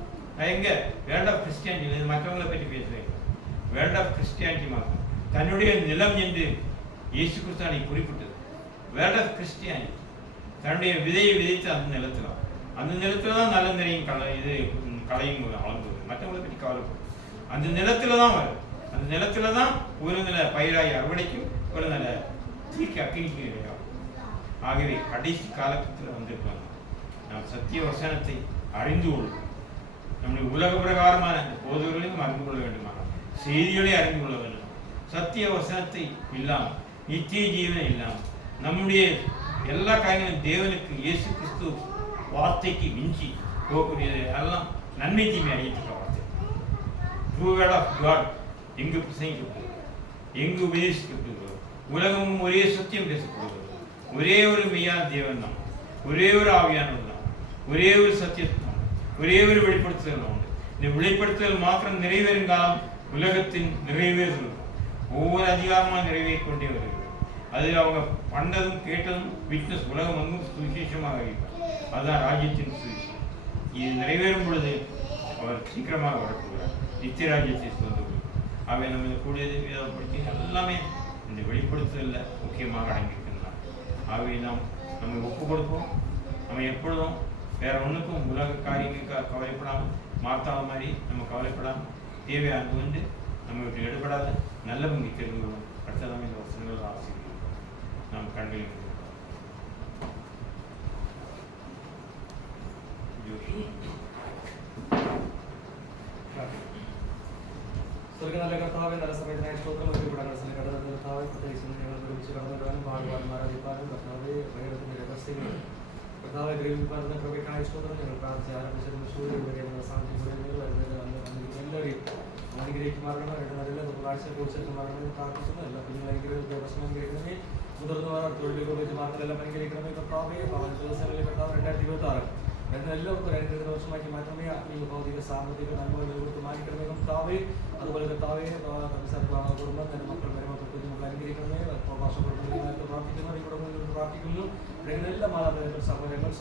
எங்க வேர்ல்ட் ஆஃப் கிறிஸ்டியானிட்டி, இது மற்றவங்களை பற்றி பேசுகிறேன். வேர்ல்ட் ஆஃப் கிறிஸ்டியானிட்டி மாற்றம் தன்னுடைய நிலம் என்று இயேசு கிறிஸ்து குறிப்பிட்டது. வேர்ல்ட் ஆஃப் கிறிஸ்டியானிட்டி தன்னுடைய விதையை விதைத்து அந்த நிலத்தில் தான் நல்ல நிறையும் கலையும் வளர்ந்தது. மற்றவங்களை பற்றி கவலைப்படும். அந்த நிலத்தில் தான் வரும். அந்த நிலத்தில் தான் ஒரு நில பயிராகி அறுவடைக்கும், ஒரு நில தீக்கு அக்கினிக்கு இடையாகும். ஆகவே கடைசி காலத்தில் வந்திருப்பாங்க. நாம் சத்திய வசனத்தை அறிந்து கொள்வோம். நம்முடைய உலக பிரகாரமான போதவர்களையும் அறிந்து கொள்ள வேண்டுமானால் செய்திகளை அறிந்து கொள்ள வேண்டும். சத்திய வசனத்தை இல்லாமல், நித்திய ஜீவனை இல்லாமல், நம்முடைய எல்லா காரியங்களும் தேவனுக்கு இயேசு கிறிஸ்து வார்த்தைக்கு மிஞ்சி போகக்கூடியது எல்லாம் நன்மை தீமை அறியத்துக்க வார்த்தை. ட்ரூ வேர்ட் ஆஃப் காட் எங்கு பிரசங்கிக்கப்படுகிறது, எங்கு உபதேசிக்கப்படுகிறது, உலகமும் ஒரே சத்தியம் பேசப்படுகிறது. ஒரே ஒரு மெய்யான தேவன் தான், ஒரே ஒரு ஆவியானவர் தான். ஒரே ஒரு சத்தியத்துக்கான ஒரே ஒரு வெளிப்படுத்துதல் உண்டு. இந்த வெளிப்படுத்துதல் மாத்திரம் நிறைவேறும் காலம் உலகத்தின் நிறைவேறுதல் ஒவ்வொரு அதிகாரமாக நிறைவேறிக் கொண்டே வருகிறது. அது அவங்க பண்ணதும் கேட்டதும் விட்னஸ் உலகம் வந்து சுவிசேஷமாக இருக்கிறார். அதுதான் ராஜ்யத்தின் சுவிசேஷம். இது நிறைவேறும் பொழுது அவர் சீக்கிரமாக வரப்போகிறார். நித்திய ராஜ்யத்தை சொந்த அவை நம்ம கூடியது பற்றி எல்லாமே இந்த வெளிப்படுத்துதலில் முக்கியமாக அடங்கியிருக்கிறார். ஆகவே நம்ம ஒப்பு கொடுப்போம். நம்ம எப்பொழுதும் வேற ஒன்றுக்கும் உலக காரியங்களுக்காக கவலைப்படாமல் மாற்றாத மாதிரி நம்ம கவலைப்படாமல் தேவையானது வந்து நம்மளுக்கு எடுபடாத நல்ல வங்கி தெரிந்துள்ளோம். அடுத்ததான் இந்த வசனங்கள் ஆசிரியர் நாம் கண்களில் സ്വർഗ്ഗനല്ല കർത്താവേ, നല്ല സമയത്തിനായി സ്തോത്രം. ഒരുപാട് കടന്നു കർത്താവെ പ്രത്യേകിച്ച് ഞങ്ങൾ ഒരുമിച്ച് കടന്നിടാനും പാടുവാനും ആരാധിപ്പാനും കർത്താവെ പ്രകടനത്തിന്റെ രഹസ്യങ്ങൾ കർത്താവെ ഗ്രഹിപ്പാനുള്ള കൃപയ്ക്കായി സ്തോത്രം. ഞങ്ങൾ പ്രാർത്ഥിച്ച് ആരംഭിച്ചതിന് സൂര്യൻ വരെ ഞങ്ങളുടെ സാന്നിധ്യം എല്ലാവരെയും അനുഗ്രഹിക്കുമാറണം. നല്ല കാഴ്ച കുറിച്ചെത്തുമാറണമെന്ന് പ്രാർത്ഥിക്കുന്നു. എല്ലാ കുഞ്ഞുങ്ങളെങ്കിലും ദിവസം കഴിക്കണമേ. മുതിർന്നവർ തൊഴിലുകൾ വെച്ച് മാർഗങ്ങളെല്ലാം അനുഗ്രഹിക്കണമേ കർത്താവെ. ദിവസങ്ങളിൽ കർത്താവ് 2026 എല്ലാവർക്കും ഒരു അനുഗ്രഹ ദിവസമാക്കി മാറ്റണമേ. ആത്മീയ ഭൗതിക സാമ്പത്തിക നന്മകൾ കൊടുത്ത് മാറ്റിക്കണമേ കർത്താവെ. അതുപോലെ കർത്താവെ കുടുംബം തന്നെ മക്കൾ മരുമക്കൾ കുഞ്ഞുങ്ങൾ അനുഗ്രഹിക്കണമേ. ഭാഷപ്പെടുന്നതിനായിട്ട് പ്രാർത്ഥിക്കുന്നു. ഈ കുടുംബങ്ങളിൽ പ്രാർത്ഥിക്കുന്നു. എല്ലാ മാതാപിതാക്കൾ സഹോദരങ്ങൾ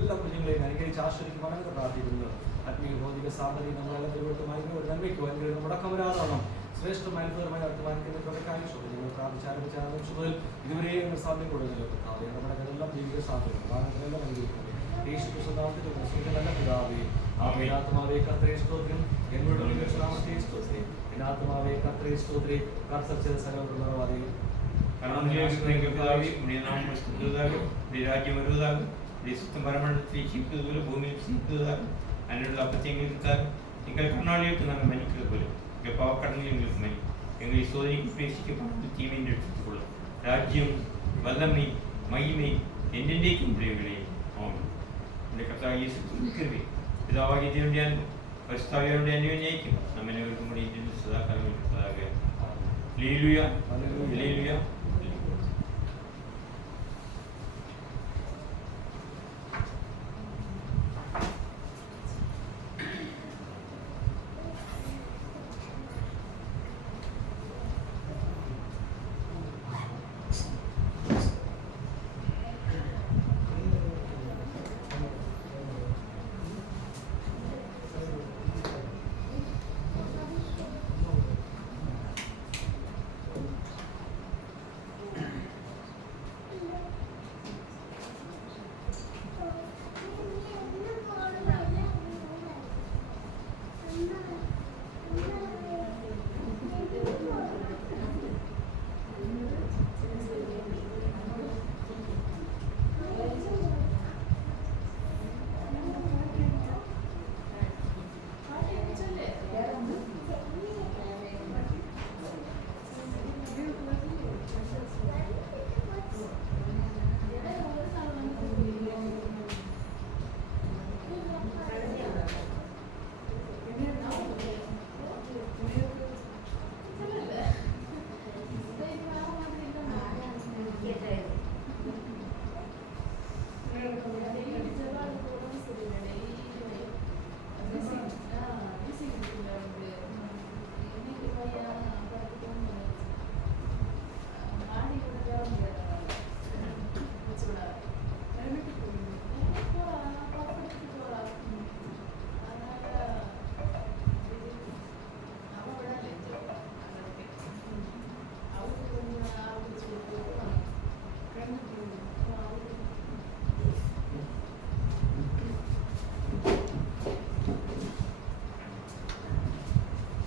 എല്ലാ കുഞ്ഞുങ്ങളെയും അനുഗ്രഹിച്ച് ആശ്വദിക്കുവാനാണ് പ്രാർത്ഥിക്കുന്നത്. ആത്മീയ ഭൗതിക സാമ്പത്തിക നമ്മളെല്ലാം പരിവർത്തമായിരുന്നു ഒരു നന്മയ്ക്കും അനുഗ്രഹം മുടക്കം വരാതാണ് ശ്രേഷ്ഠമായ അത്ഭുതമായി വർത്തമാനിക്കുന്ന പ്രവർക്കായി ഞങ്ങൾ പ്രാർത്ഥിച്ചാരംഭിച്ച മുതൽ ഇതുവരെ ഞങ്ങൾ സാധ്യം കൊടുക്കുന്നില്ല കർത്താവെ. നമ്മുടെ എല്ലാം ജീവിത സാധ്യതകൾ വാഹനങ്ങളെല്ലാം അനുഗ്രഹിക്കുന്നു. നല്ല പിതാവേ, ആമേൻ. ആത്മാവേ കർത്തരെ സ്തോത്രം. എന്നോട് നാമത്തെ സ്തോത്രം. എന്റെ ആത്മാവേ കർത്തരെ സ്തോത്രം. കർത്തർ ചെയ്ത സകലപ്രഭാവേ രാജ്യം വരുവതാകും. சுத்தம் மரமண்டலத்தில் சீர்ப்பது போல பூமியில் சீர்ப்பதாகும். அன்றைய அப்பத்தை எங்களுக்கு எங்கள் கண்ணாளிகளுக்கு நாங்கள் மன்னிக்கிறது போல எங்கள் பாவக்கடனில் எங்களுக்கு மன்னி எங்களை சோதனைக்கு பேசிக்கப்பட்ட தீமை என்று எடுத்துக்கொள்ளும். ராஜ்யம் வல்லமை மகிமை என்றென்றைக்கும் உடையவர்களே. ஆமாம். இந்த கர்த்தராகிய இயேசு கிறிஸ்துவின் பிதாவாகிய தேவனுடைய அன்பும் பரிசுத்தாவியாருடைய அன்பினையும் நம்ம அனைவருக்கும் சதா காலம் இருப்பதாக. அல்லேலூயா. அல்லேலூயா.